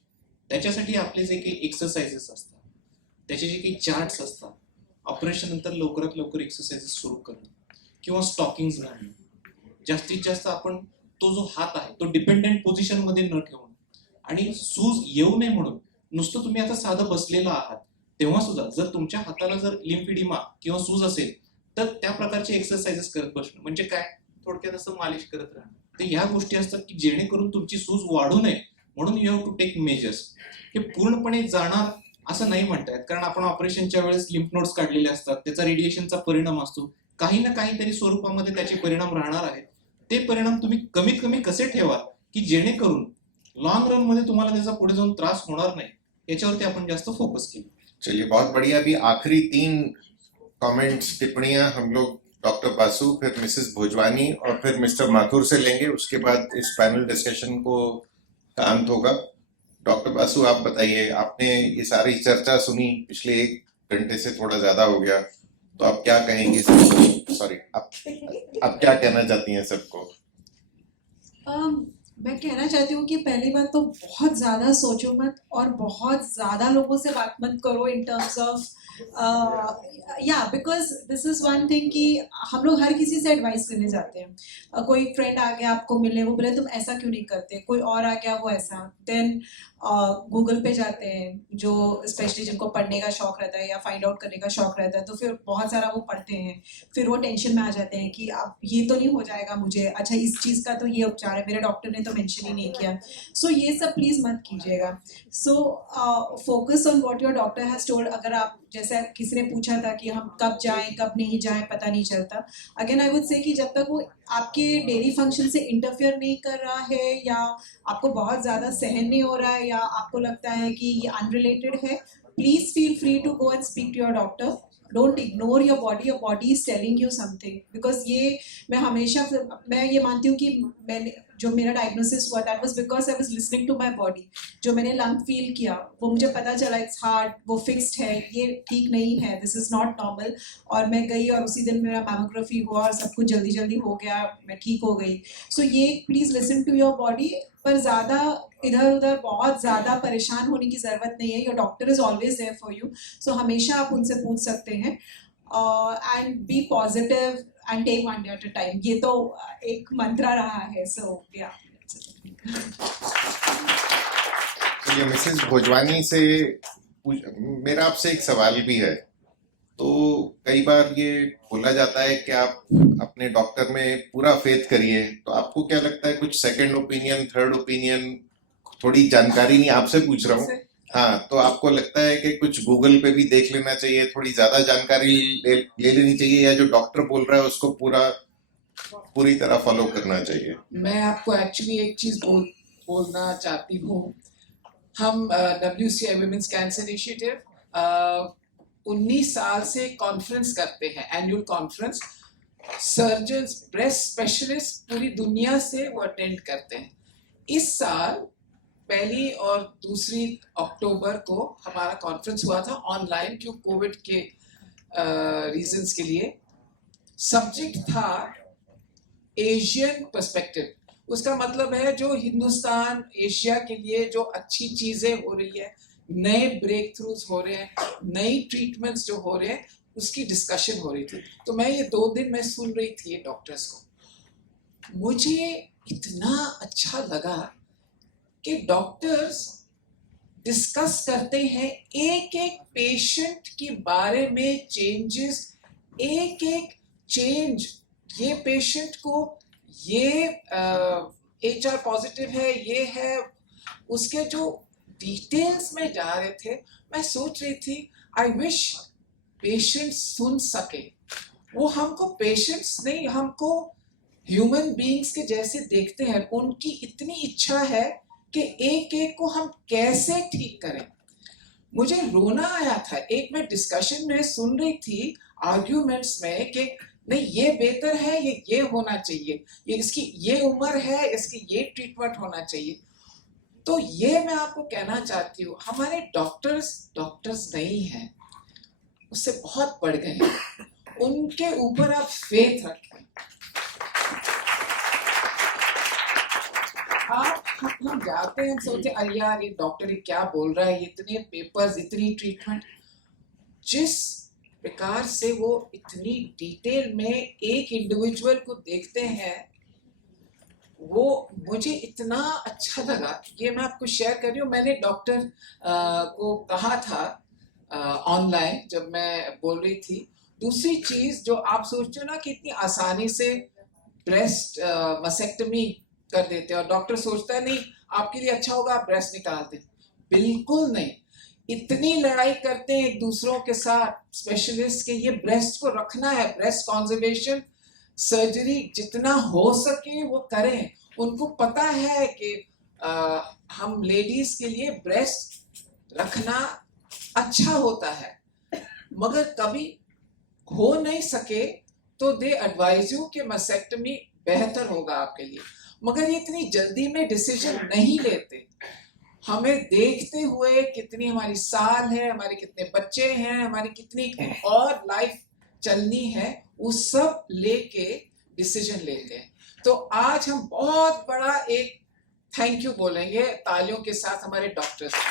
त्याच्यासाठी आपले जे काही एक्सरसाइजेस असतात, त्याचे जे काही चार्ट्स असतात, ऑपरेशन नंतर लवकरात लवकर एक्सरसाइजेस सुरू करणं किंवा स्टॉकिंग्स घालणं. जास्तीत जास्त आपण तो जो हात आहे तो डिपेंडेंट पोझिशन मध्ये न ठेवणं, आणि सूज येऊ नये म्हणून नुसतं तुम्ही आता साधं बसलेला आहात तेव्हा सुद्धा जर तुमच्या हाताला जर लिम्फिडिमा किंवा सूज असेल तर त्या प्रकारचे एक्सरसाइजेस करत बसणं म्हणजे काय, थोडक्यात असं मालिश करत राहणं. तर ह्या गोष्टी असतात की जेणेकरून तुमची सूज वाढू नये म्हणून you have to take measures. हे पूर्णपणे जाणार असं नाही म्हणतायत, कारण आपण ऑपरेशनच्या वेळेस लिम्फ नोड्स काढलेले असतात, त्याचा रेडिएशनचा परिणाम असतो, काही ना काहीतरी स्वरूपामध्ये त्याचे परिणाम राहणार आहेत. ते परिणाम तुम्ही कमीत कमी कसे ठेवा की जेणेकरून लॉन्ग रन मध्ये तुम्हाला त्याचा पुढे जाऊन त्रास होणार नाही, याच्यावरती आपण जास्त फोकस केलं. चलिए बहुत बढ़िया. अभी आखिरी 3 कमेंट्स टिप्पणियां हम लोग डॉक्टर बासु, फिर मिसेस भोजवानी और फिर मिस्टर माथुर से लेंगे. उसके बाद इस पैनल डिस्कशन को का अंत होगा. डॉक्टर बासु, आप बताइए, आपने ये सारी चर्चा सुनी, पिछले 1 घंटे से थोड़ा ज्यादा हो गया, तो आप क्या कहेंगे सबको? सॉरी, आप क्या कहना चाहती हैं सबको? मैं कहना चाहती हूँ कि पहली बात तो बहुत ज़्यादा सोचो मत और बहुत ज़्यादा लोगों से बात मत करो इन टर्म्स ऑफ या because this is one thing कि हम लोग हर किसी से एडवाइस लेने जाते हैं. कोई फ्रेंड आ गया आपको मिलने, वो बोले तुम ऐसा क्यों नहीं करते, कोई और आ गया वो ऐसा, देन गूगल पे जाते हैं जो स्पेशली जिनको पढ़ने का शौक रहता है या फाइंड आउट करने का शौक रहता है, तो फिर बहुत सारा वो पढ़ते हैं, फिर वो टेंशन में आ जाते हैं कि अब ये तो नहीं हो जाएगा मुझे, अच्छा इस चीज़ का तो ये उपचार है, मेरे डॉक्टर ने तो मेंशन ही नहीं किया. सो ये सब प्लीज़ मत कीजिएगा. So focus on what your doctor has told. अगर आप, जैसे किसी ने पूछा था कि हम कब जाएं कब नहीं जाएं पता नहीं चलता, अगेन आई वुड से कि जब तक वो आपके डेली फंक्शन से इंटरफेयर नहीं कर रहा है या आपको बहुत ज़्यादा सहन नहीं हो रहा है या आपको लगता है कि ये अनरिलेटेड है, please feel free to go and speak to your doctor. Don't ignore your body is telling you something. Because ये मैं ये मानती हूँ कि मैंने जो मेरा डायग्नोसिस हुआ that was because I was listening to my body. जो मैंने लंग फील किया वो मुझे पता चला इट्स हार्ड, वो फिक्स्ड है, ये ठीक नहीं है, दिस इज़ नॉट नॉर्मल. और मैं गई और उसी दिन मेरा मैमोग्राफी हुआ और सब कुछ जल्दी जल्दी हो गया, मैं ठीक हो गई. सो ये please listen to your body. पर ज़्यादा इधर उधर बहुत ज़्यादा परेशान होने की ज़रूरत नहीं है. Your doctor is always there for you. So हमेशा आप उनसे पूछ सकते हैं. And be positive and take one day at a time. ये तो एक मंत्रा रहा है. सो या चलिए, मिसेस भोजवानी से मेरा आपसे एक सवाल भी है. तो कई बार ये बोला जाता है कि आप अपने डॉक्टर में पूरा फेथ करिए, तो आपको क्या लगता है, कुछ सेकंड ओपिनियन, थर्ड ओपिनियन, थोड़ी जानकारी नहीं आपसे पूछ रहा हूँ, हाँ, तो आपको लगता है कि कुछ गूगल पे भी देख लेना चाहिए, थोड़ी ज्यादा जानकारी ले लेनी चाहिए, या जो डॉक्टर बोल रहा है उसको पूरी तरह फॉलो करना चाहिए? मैं आपको एक्चुअली एक चीज बोलना चाहती हूँ. हम WCI वुमेन्स कैंसर इनिशिएटिव 19 साल से कॉन्फ्रेंस करते हैं, annual conference. Surgeons, breast specialist पूरी दुनिया से वो अटेंड करते हैं. इस साल 1 और 2 अक्टूबर को हमारा कॉन्फ्रेंस हुआ था ऑनलाइन, क्यों कोविड के रीजंस के लिए. सब्जेक्ट था एशियन पर्सपेक्टिव. उसका मतलब है जो हिंदुस्तान, एशिया के लिए जो अच्छी चीजें हो रही है, नए ब्रेक थ्रूज हो रहे हैं, नई ट्रीटमेंट्स जो हो रहे हैं, उसकी डिस्कशन हो रही थी. तो मैं ये 2 दिन मैं सुन रही थी ये डॉक्टर्स को. मुझे इतना अच्छा लगा कि डॉक्टर्स डिस्कस करते हैं एक एक पेशेंट के बारे में, चेंजेस, एक एक चेंज. ये पेशेंट को ये HR पॉजिटिव है, ये है, उसके जो डिटेल्स में जा रहे थे. मैं सोच रही थी आई विश पेशेंट्स सुन सके. वो हमको पेशेंट्स नहीं, हमको ह्यूमन बीइंग्स के जैसे देखते हैं. उनकी इतनी इच्छा है कि एक एक को हम कैसे ठीक करें. मुझे रोना आया था. एक मैं डिस्कशन में सुन रही थी आर्ग्यूमेंट्स में कि नहीं ये बेहतर है, ये होना चाहिए, ये इसकी ये उम्र है, इसकी ये ट्रीटमेंट होना चाहिए. तो ये मैं आपको कहना चाहती हूँ, हमारे डॉक्टर्स नहीं हैं, उससे बहुत बढ़ गए हैं. उनके ऊपर आप फेथ रखें. हम जाते हैं, सोचते अरे यार ये डॉक्टर ये क्या बोल रहा है, इतने पेपर्स, इतनी ट्रीटमेंट. जिस प्रकार से वो इतनी डिटेल में एक इंडिविजुअल को देखते हैं, वो मुझे इतना अच्छा लगा. ये मैं आपको शेयर कर रही हूँ. मैंने डॉक्टर को कहा था ऑनलाइन जब मैं बोल रही थी. दूसरी चीज जो आप सोचते हो ना कि इतनी आसानी से ब्रेस्ट मसेक्टमी कर देते हैं और डॉक्टर सोचता है नहीं आपके लिए अच्छा होगा आप ब्रेस्ट निकाल दें. बिल्कुल नहीं. इतनी लड़ाई करते हैं एक दूसरों के साथ स्पेशलिस्ट के, ये ब्रेस्ट को रखना है, ब्रेस्ट कॉन्जर्वेशन सर्जरी जितना हो सके वो करें। उनको पता है कि हम लेडीज के लिए ब्रेस्ट रखना अच्छा होता है, मगर कभी हो नहीं सके तो दे एडवाइज यू कि मसेक्टमी बेहतर होगा आपके लिए, मगर ये इतनी जल्दी में डिसीजन नहीं लेते। हमें देखते हुए कितनी हमारी साल है, हमारे कितने बच्चे हैं, हमारी कितनी और लाइफ चलनी है, वो सब लेके डिसीजन लेते हैं। तो आज हम बहुत बड़ा एक थैंक यू बोलेंगे तालियों के साथ हमारे डॉक्टर्स को।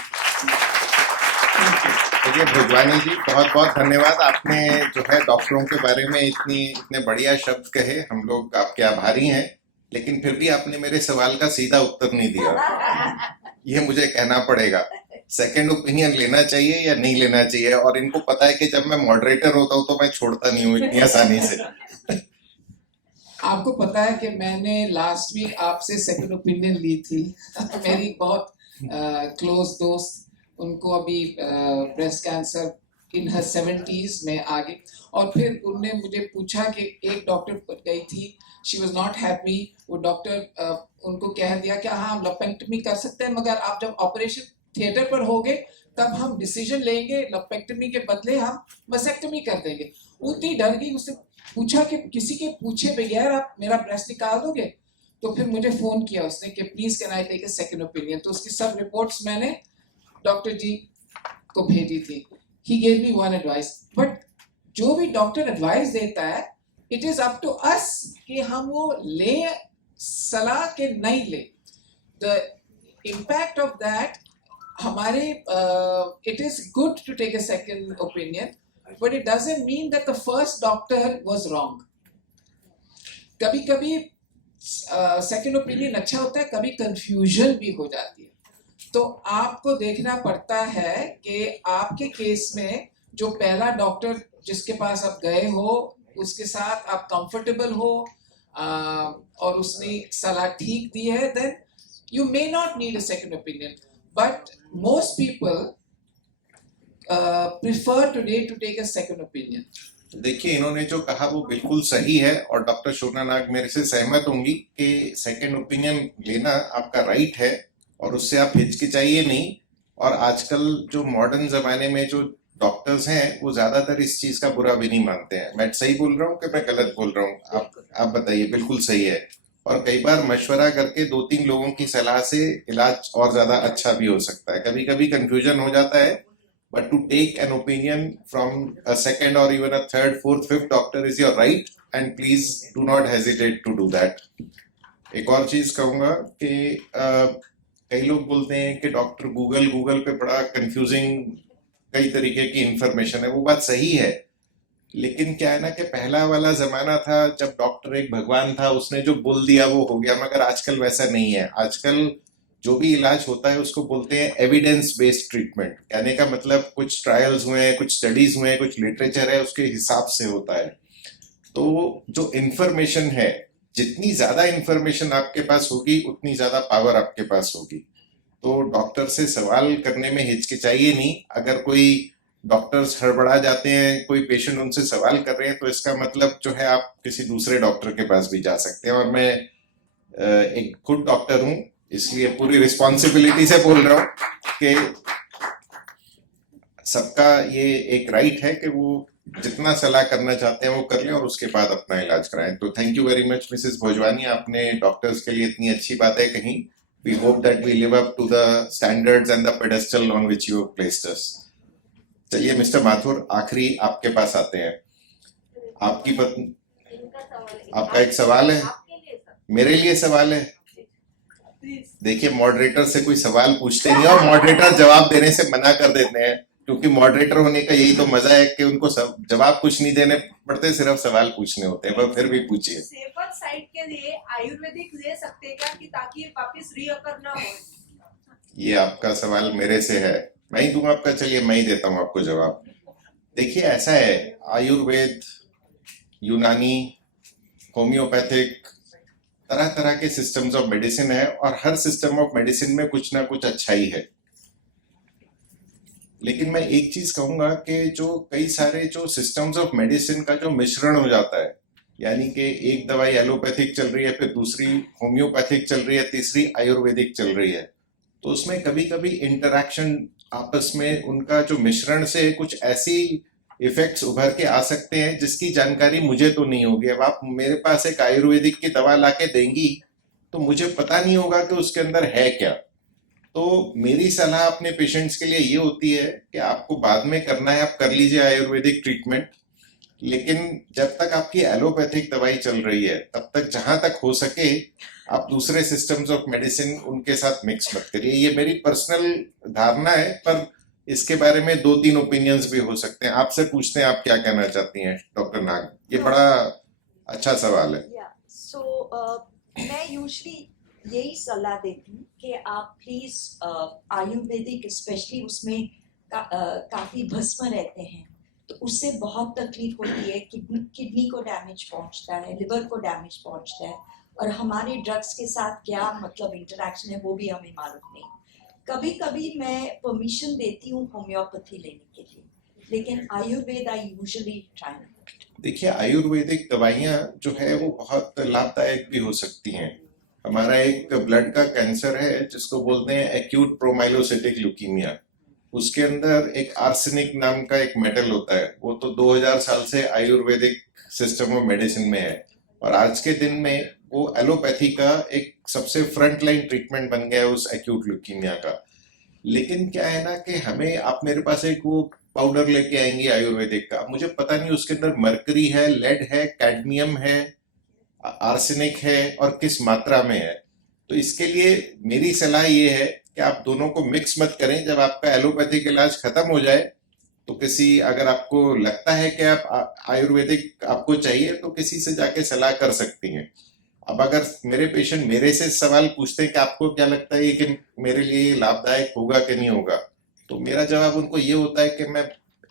चलिए भोजवानी जी, बहुत बहुत धन्यवाद। आपने जो है डॉक्टरों के बारे में इतने बढ़िया शब्द कहे, हम लोग आपके आभारी हैं, लेकिन फिर भी आपने मेरे सवाल का सीधा उत्तर नहीं दिया। ये मुझे कहना पड़ेगा, सेकंड ओपिनियन लेना चाहिए या नहीं लेना चाहिए? और इनको पता है कि जब मैं मॉडरेटर होता हूँ तो मैं छोड़ता नहीं हूँ इतनी आसानी से। आपको पता है कि मैंने लास्ट वीक आपसे सेकंड ओपिनियन ली थी। मेरी बहुत क्लोज दोस्त, उनको अभी breast cancer in her 70s में आगे, और फिर उन्होंने मुझे पूछा कि एक डॉक्टर पर गई थी, शी वॉज नॉट हैप्पी। वो डॉक्टर उनको कह दिया कि हाँ हम लपेक्टमी कर सकते हैं, मगर आप जब ऑपरेशन थिएटर पर होगे तब हम डिसीजन लेंगे, लपेक्टमी के बदले हम मसेक्टमी कर देंगे। उतनी डर गई, उससे पूछा कि किसी के पूछे बगैर आप मेरा ब्रेस्ट निकाल दोगे? तो फिर मुझे फोन किया उसने कि please can I take a second opinion. तो उसकी सब रिपोर्ट्स मैंने डॉक्टर जी को भेजी थी। He gave me one advice, but जो भी डॉक्टर एडवाइस देता है it is up to us कि हम वो ले सलाह के नहीं ले। द इम्पैक्ट ऑफ दैट हमारे it is good to take a second opinion, but it doesn't mean that the first doctor was wrong. कभी कभी second opinion अच्छा होता है, कभी confusion भी हो जाती है। तो आपको देखना पड़ता है कि आपके केस में जो पहला डॉक्टर जिसके पास आप गए हो उसके साथ आप कंफर्टेबल हो और उसने सलाह ठीक दी है, then you may not need a second opinion, but most people prefer today to take a second opinion. देखिए, इन्होंने जो कहा वो बिल्कुल सही है और डॉक्टर शोभना नाग मेरे से सहमत होंगी कि सेकंड ओपिनियन लेना आपका राइट है और उससे आप हिचकिचाइए नहीं। और आजकल जो मॉडर्न जमाने में जो डॉक्टर्स हैं वो ज्यादातर इस चीज का बुरा भी नहीं मानते हैं। मैं सही बोल रहा हूँ कि मैं गलत बोल रहा हूँ? आप बताइए। बिल्कुल सही है। और कई बार मशवरा करके 2-3 लोगों की सलाह से इलाज और ज्यादा अच्छा भी हो सकता है। कभी कभी कंफ्यूजन हो जाता है, but to take an opinion from a second or even a third, fourth, fifth doctor is your right, and please do not hesitate to do that. एक और चीज कहूंगा कि कई लोग बोलते हैं कि डॉक्टर गूगल पे बड़ा कंफ्यूजिंग कई तरीके की इंफॉर्मेशन है। वो बात सही है, लेकिन क्या है ना कि पहला वाला जमाना था जब डॉक्टर एक भगवान था, उसने जो बोल दिया वो हो गया। मगर आजकल वैसा नहीं है। आजकल जो भी इलाज होता है उसको बोलते हैं एविडेंस बेस्ड ट्रीटमेंट। कहने का मतलब कुछ ट्रायल्स हुए हैं, कुछ स्टडीज हुए हैं, कुछ लिटरेचर है, उसके हिसाब से होता है। तो जो इंफॉर्मेशन है, जितनी ज्यादा इंफॉर्मेशन आपके पास होगी उतनी ज्यादा पावर आपके पास होगी। तो डॉक्टर से सवाल करने में हिचकिचाइए नहीं। अगर कोई डॉक्टर्स हड़बड़ा जाते हैं, कोई पेशेंट उनसे सवाल कर रहे हैं, तो इसका मतलब जो है आप किसी दूसरे डॉक्टर के पास भी जा सकते हैं। और मैं एक गुड डॉक्टर हूँ, इसलिए पूरी रिस्पॉन्सिबिलिटी से बोल रहा हूँ कि सबका ये एक राइट है कि वो जितना सलाह करना चाहते हैं वो कर लें और उसके बाद अपना इलाज कराएं। तो thank you very much Mrs Bhojwani, आपने डॉक्टर्स के लिए इतनी अच्छी बातें कही। We hope that we live up to the standards and the pedestal on which you have placed us. चलिए मिस्टर माथुर, आखिरी आपके पास आते हैं। आपकी पत्नी, आपका एक सवाल है? मेरे लिए सवाल है? देखिए, मॉडरेटर से कोई सवाल पूछते नहीं और मॉडरेटर जवाब देने से मना कर देते हैं, क्योंकि मॉडरेटर होने का यही तो मजा है कि उनको जवाब कुछ नहीं देने पड़ते, सिर्फ सवाल पूछने होते हैं। पर फिर भी पूछिए। सेफर साइड के लिए आयुर्वेदिक दे सकते हैं क्या, कि ताकि वापस रीअकर ना हो? ये आपका सवाल मेरे से है, मैं ही दूंगा आपका। चलिए मैं ही देता हूँ आपको जवाब। देखिए, ऐसा है, आयुर्वेद, यूनानी, होम्योपैथिक, तरह तरह के सिस्टम्स ऑफ मेडिसिन है और हर सिस्टम ऑफ मेडिसिन में कुछ ना कुछ अच्छाई है। लेकिन मैं एक चीज कहूंगा कि जो कई सारे जो सिस्टम्स ऑफ मेडिसिन का जो मिश्रण हो जाता है, यानी कि एक दवाई एलोपैथिक चल रही है, फिर दूसरी होम्योपैथिक चल रही है, तीसरी आयुर्वेदिक चल रही है, तो उसमें कभी कभी इंटरैक्शन आपस में उनका जो मिश्रण से कुछ ऐसी इफेक्ट्स उभर के आ सकते हैं जिसकी जानकारी मुझे तो नहीं होगी। अब आप मेरे पास एक आयुर्वेदिक की दवा लाके देंगी तो मुझे पता नहीं होगा कि उसके अंदर है क्या। तो मेरी सलाह अपने पेशेंट्स के लिए ये होती है कि आपको बाद में करना है आप कर लीजिए आयुर्वेदिक ट्रीटमेंट, लेकिन जब तक आपकी एलोपैथिक दवाई चल रही है तब तक जहां तक हो सके आप दूसरे सिस्टम्स ऑफ मेडिसिन उनके साथ मिक्स मत करिए। ये मेरी पर्सनल धारणा है, पर इसके बारे में 2-3 ओपिनियंस भी हो सकते हैं। आपसे पूछते हैं आप क्या कहना चाहती हैं डॉक्टर नाग, ये बड़ा अच्छा सवाल है। मैं यूजुअली यही सलाह देती हूँ कि आप प्लीज आयुर्वेदिक स्पेशली उसमें काफी भस्म रहते हैं, तो उससे बहुत तकलीफ होती है, किडनी को डैमेज पहुंचता है, लिवर को डैमेज पहुंचता है, और हमारे ड्रग्स के साथ क्या मतलब इंटरेक्शन है वो भी हमें मालूम नहीं। कभी कभी मैं परमिशन देती हूँ होम्योपैथी लेने के लिए, लेकिन आयुर्वेद आई यूजुअली ट्राई। देखिए आयुर्वेदिक दवाइयाँ जो है वो बहुत लाभदायक भी हो सकती हैं। हमारा एक ब्लड का कैंसर है जिसको बोलते हैं एक्यूट प्रोमाइलोसिटिक ल्यूकीमिया, उसके अंदर एक आर्सेनिक नाम का एक मेटल होता है, वो तो 2000 साल से आयुर्वेदिक सिस्टम ऑफ मेडिसिन में है, और आज के दिन में वो एलोपैथी का एक सबसे फ्रंट लाइन ट्रीटमेंट बन गया है उस एक्यूट ल्यूकीमिया का। लेकिन क्या है ना कि हमें आप मेरे पास एक वो पाउडर लेके आएंगे आयुर्वेदिक का, मुझे पता नहीं उसके अंदर मरकरी है, लेड है, कैडमियम है, आर्सेनिक है और किस मात्रा में है। तो इसके लिए मेरी सलाह ये है कि आप दोनों को मिक्स मत करें। जब आपका एलोपैथिक इलाज खत्म हो जाए तो किसी, अगर आपको लगता है कि आप आयुर्वेदिक आपको चाहिए तो किसी से जाके सलाह कर सकती हैं। अब अगर मेरे पेशेंट मेरे से सवाल पूछते हैं कि आपको क्या लगता है कि मेरे लिए लाभदायक होगा कि नहीं होगा, तो मेरा जवाब उनको ये होता है कि मैं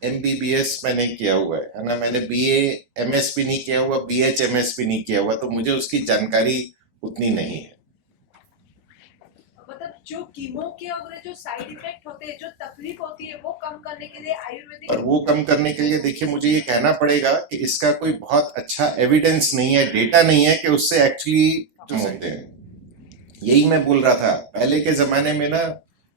MBBS मैंने किया हुआ है ना, मैंने BA MS भी नहीं किया हुआ, BH MS भी नहीं किया हुआ, तो मुझे उसकी जानकारी उतनी नहीं है। मतलब जो कीमो के और जो साइड इफेक्ट होते हैं, जो तकलीफ होती है, वो कम करने के लिए आयुर्वेदिक, और वो कम करने के लिए देखिए मुझे ये कहना पड़ेगा कि इसका कोई बहुत अच्छा एविडेंस नहीं है, डेटा नहीं है कि उससे एक्चुअली जो होते हैं। यही मैं बोल रहा था, पहले के जमाने में ना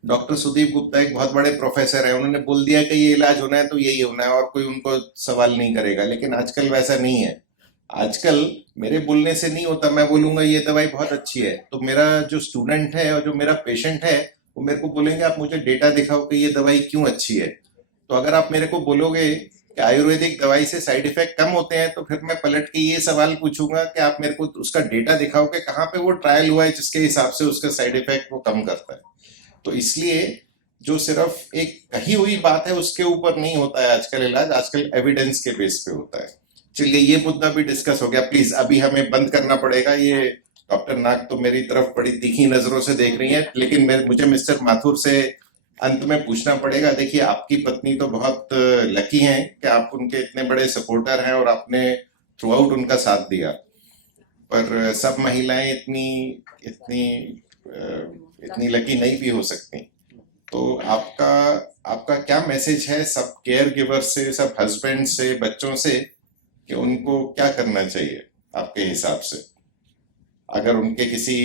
डॉक्टर सुदीप गुप्ता एक बहुत बड़े प्रोफेसर है, उन्होंने बोल दिया कि ये इलाज होना है तो यही होना है और कोई उनको सवाल नहीं करेगा। लेकिन आजकल वैसा नहीं है, आजकल मेरे बोलने से नहीं होता, मैं बोलूंगा ये दवाई बहुत अच्छी है तो मेरा जो स्टूडेंट है और जो मेरा पेशेंट है वो मेरे को बोलेंगे आप मुझे डेटा दिखाओ कि ये दवाई क्यों अच्छी है। तो अगर आप मेरे को बोलोगे कि आयुर्वेदिक दवाई से साइड इफेक्ट कम होते हैं तो फिर मैं पलट के ये सवाल पूछूंगा कि आप मेरे को उसका डेटा दिखाओ कि कहाँ पे वो ट्रायल हुआ है जिसके हिसाब से उसका साइड इफेक्ट वो कम करता है। तो इसलिए जो सिर्फ एक कही हुई बात है उसके ऊपर नहीं होता है आजकल इलाज, आजकल एविडेंस के बेस पे होता है। चलिए ये मुद्दा भी डिस्कस हो गया, प्लीज अभी हमें बंद करना पड़ेगा। ये डॉक्टर नाग तो मेरी तरफ बड़ी तीखी नजरों से देख रही हैं, लेकिन मुझे मिस्टर माथुर से अंत में पूछना पड़ेगा। देखिए आपकी पत्नी तो बहुत लकी हैं कि आप उनके इतने बड़े सपोर्टर हैं और आपने थ्रू आउट उनका साथ दिया, पर सब महिलाएं इतनी लकी नहीं भी हो सकती। तो आपका क्या मैसेज है सब केयर गिवर से, सब हस्बैंड से, बच्चों से, कि उनको क्या करना चाहिए आपके हिसाब से अगर उनके किसी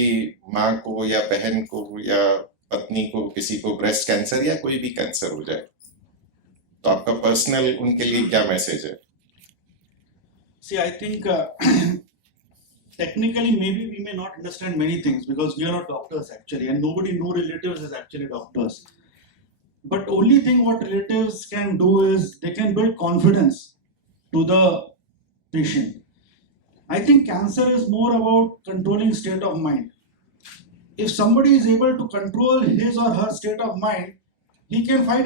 माँ को या बहन को या पत्नी को, किसी को ब्रेस्ट कैंसर या कोई भी कैंसर हो जाए, तो आपका पर्सनल उनके लिए क्या मैसेज है? See, I think technically maybe we may not understand many things because we are not doctors actually, and nobody, no relatives is actually doctors. But only thing what relatives can do is they can build confidence to the patient. I think cancer is more about controlling state of mind. If somebody is able to control his or her state of mind, he can fight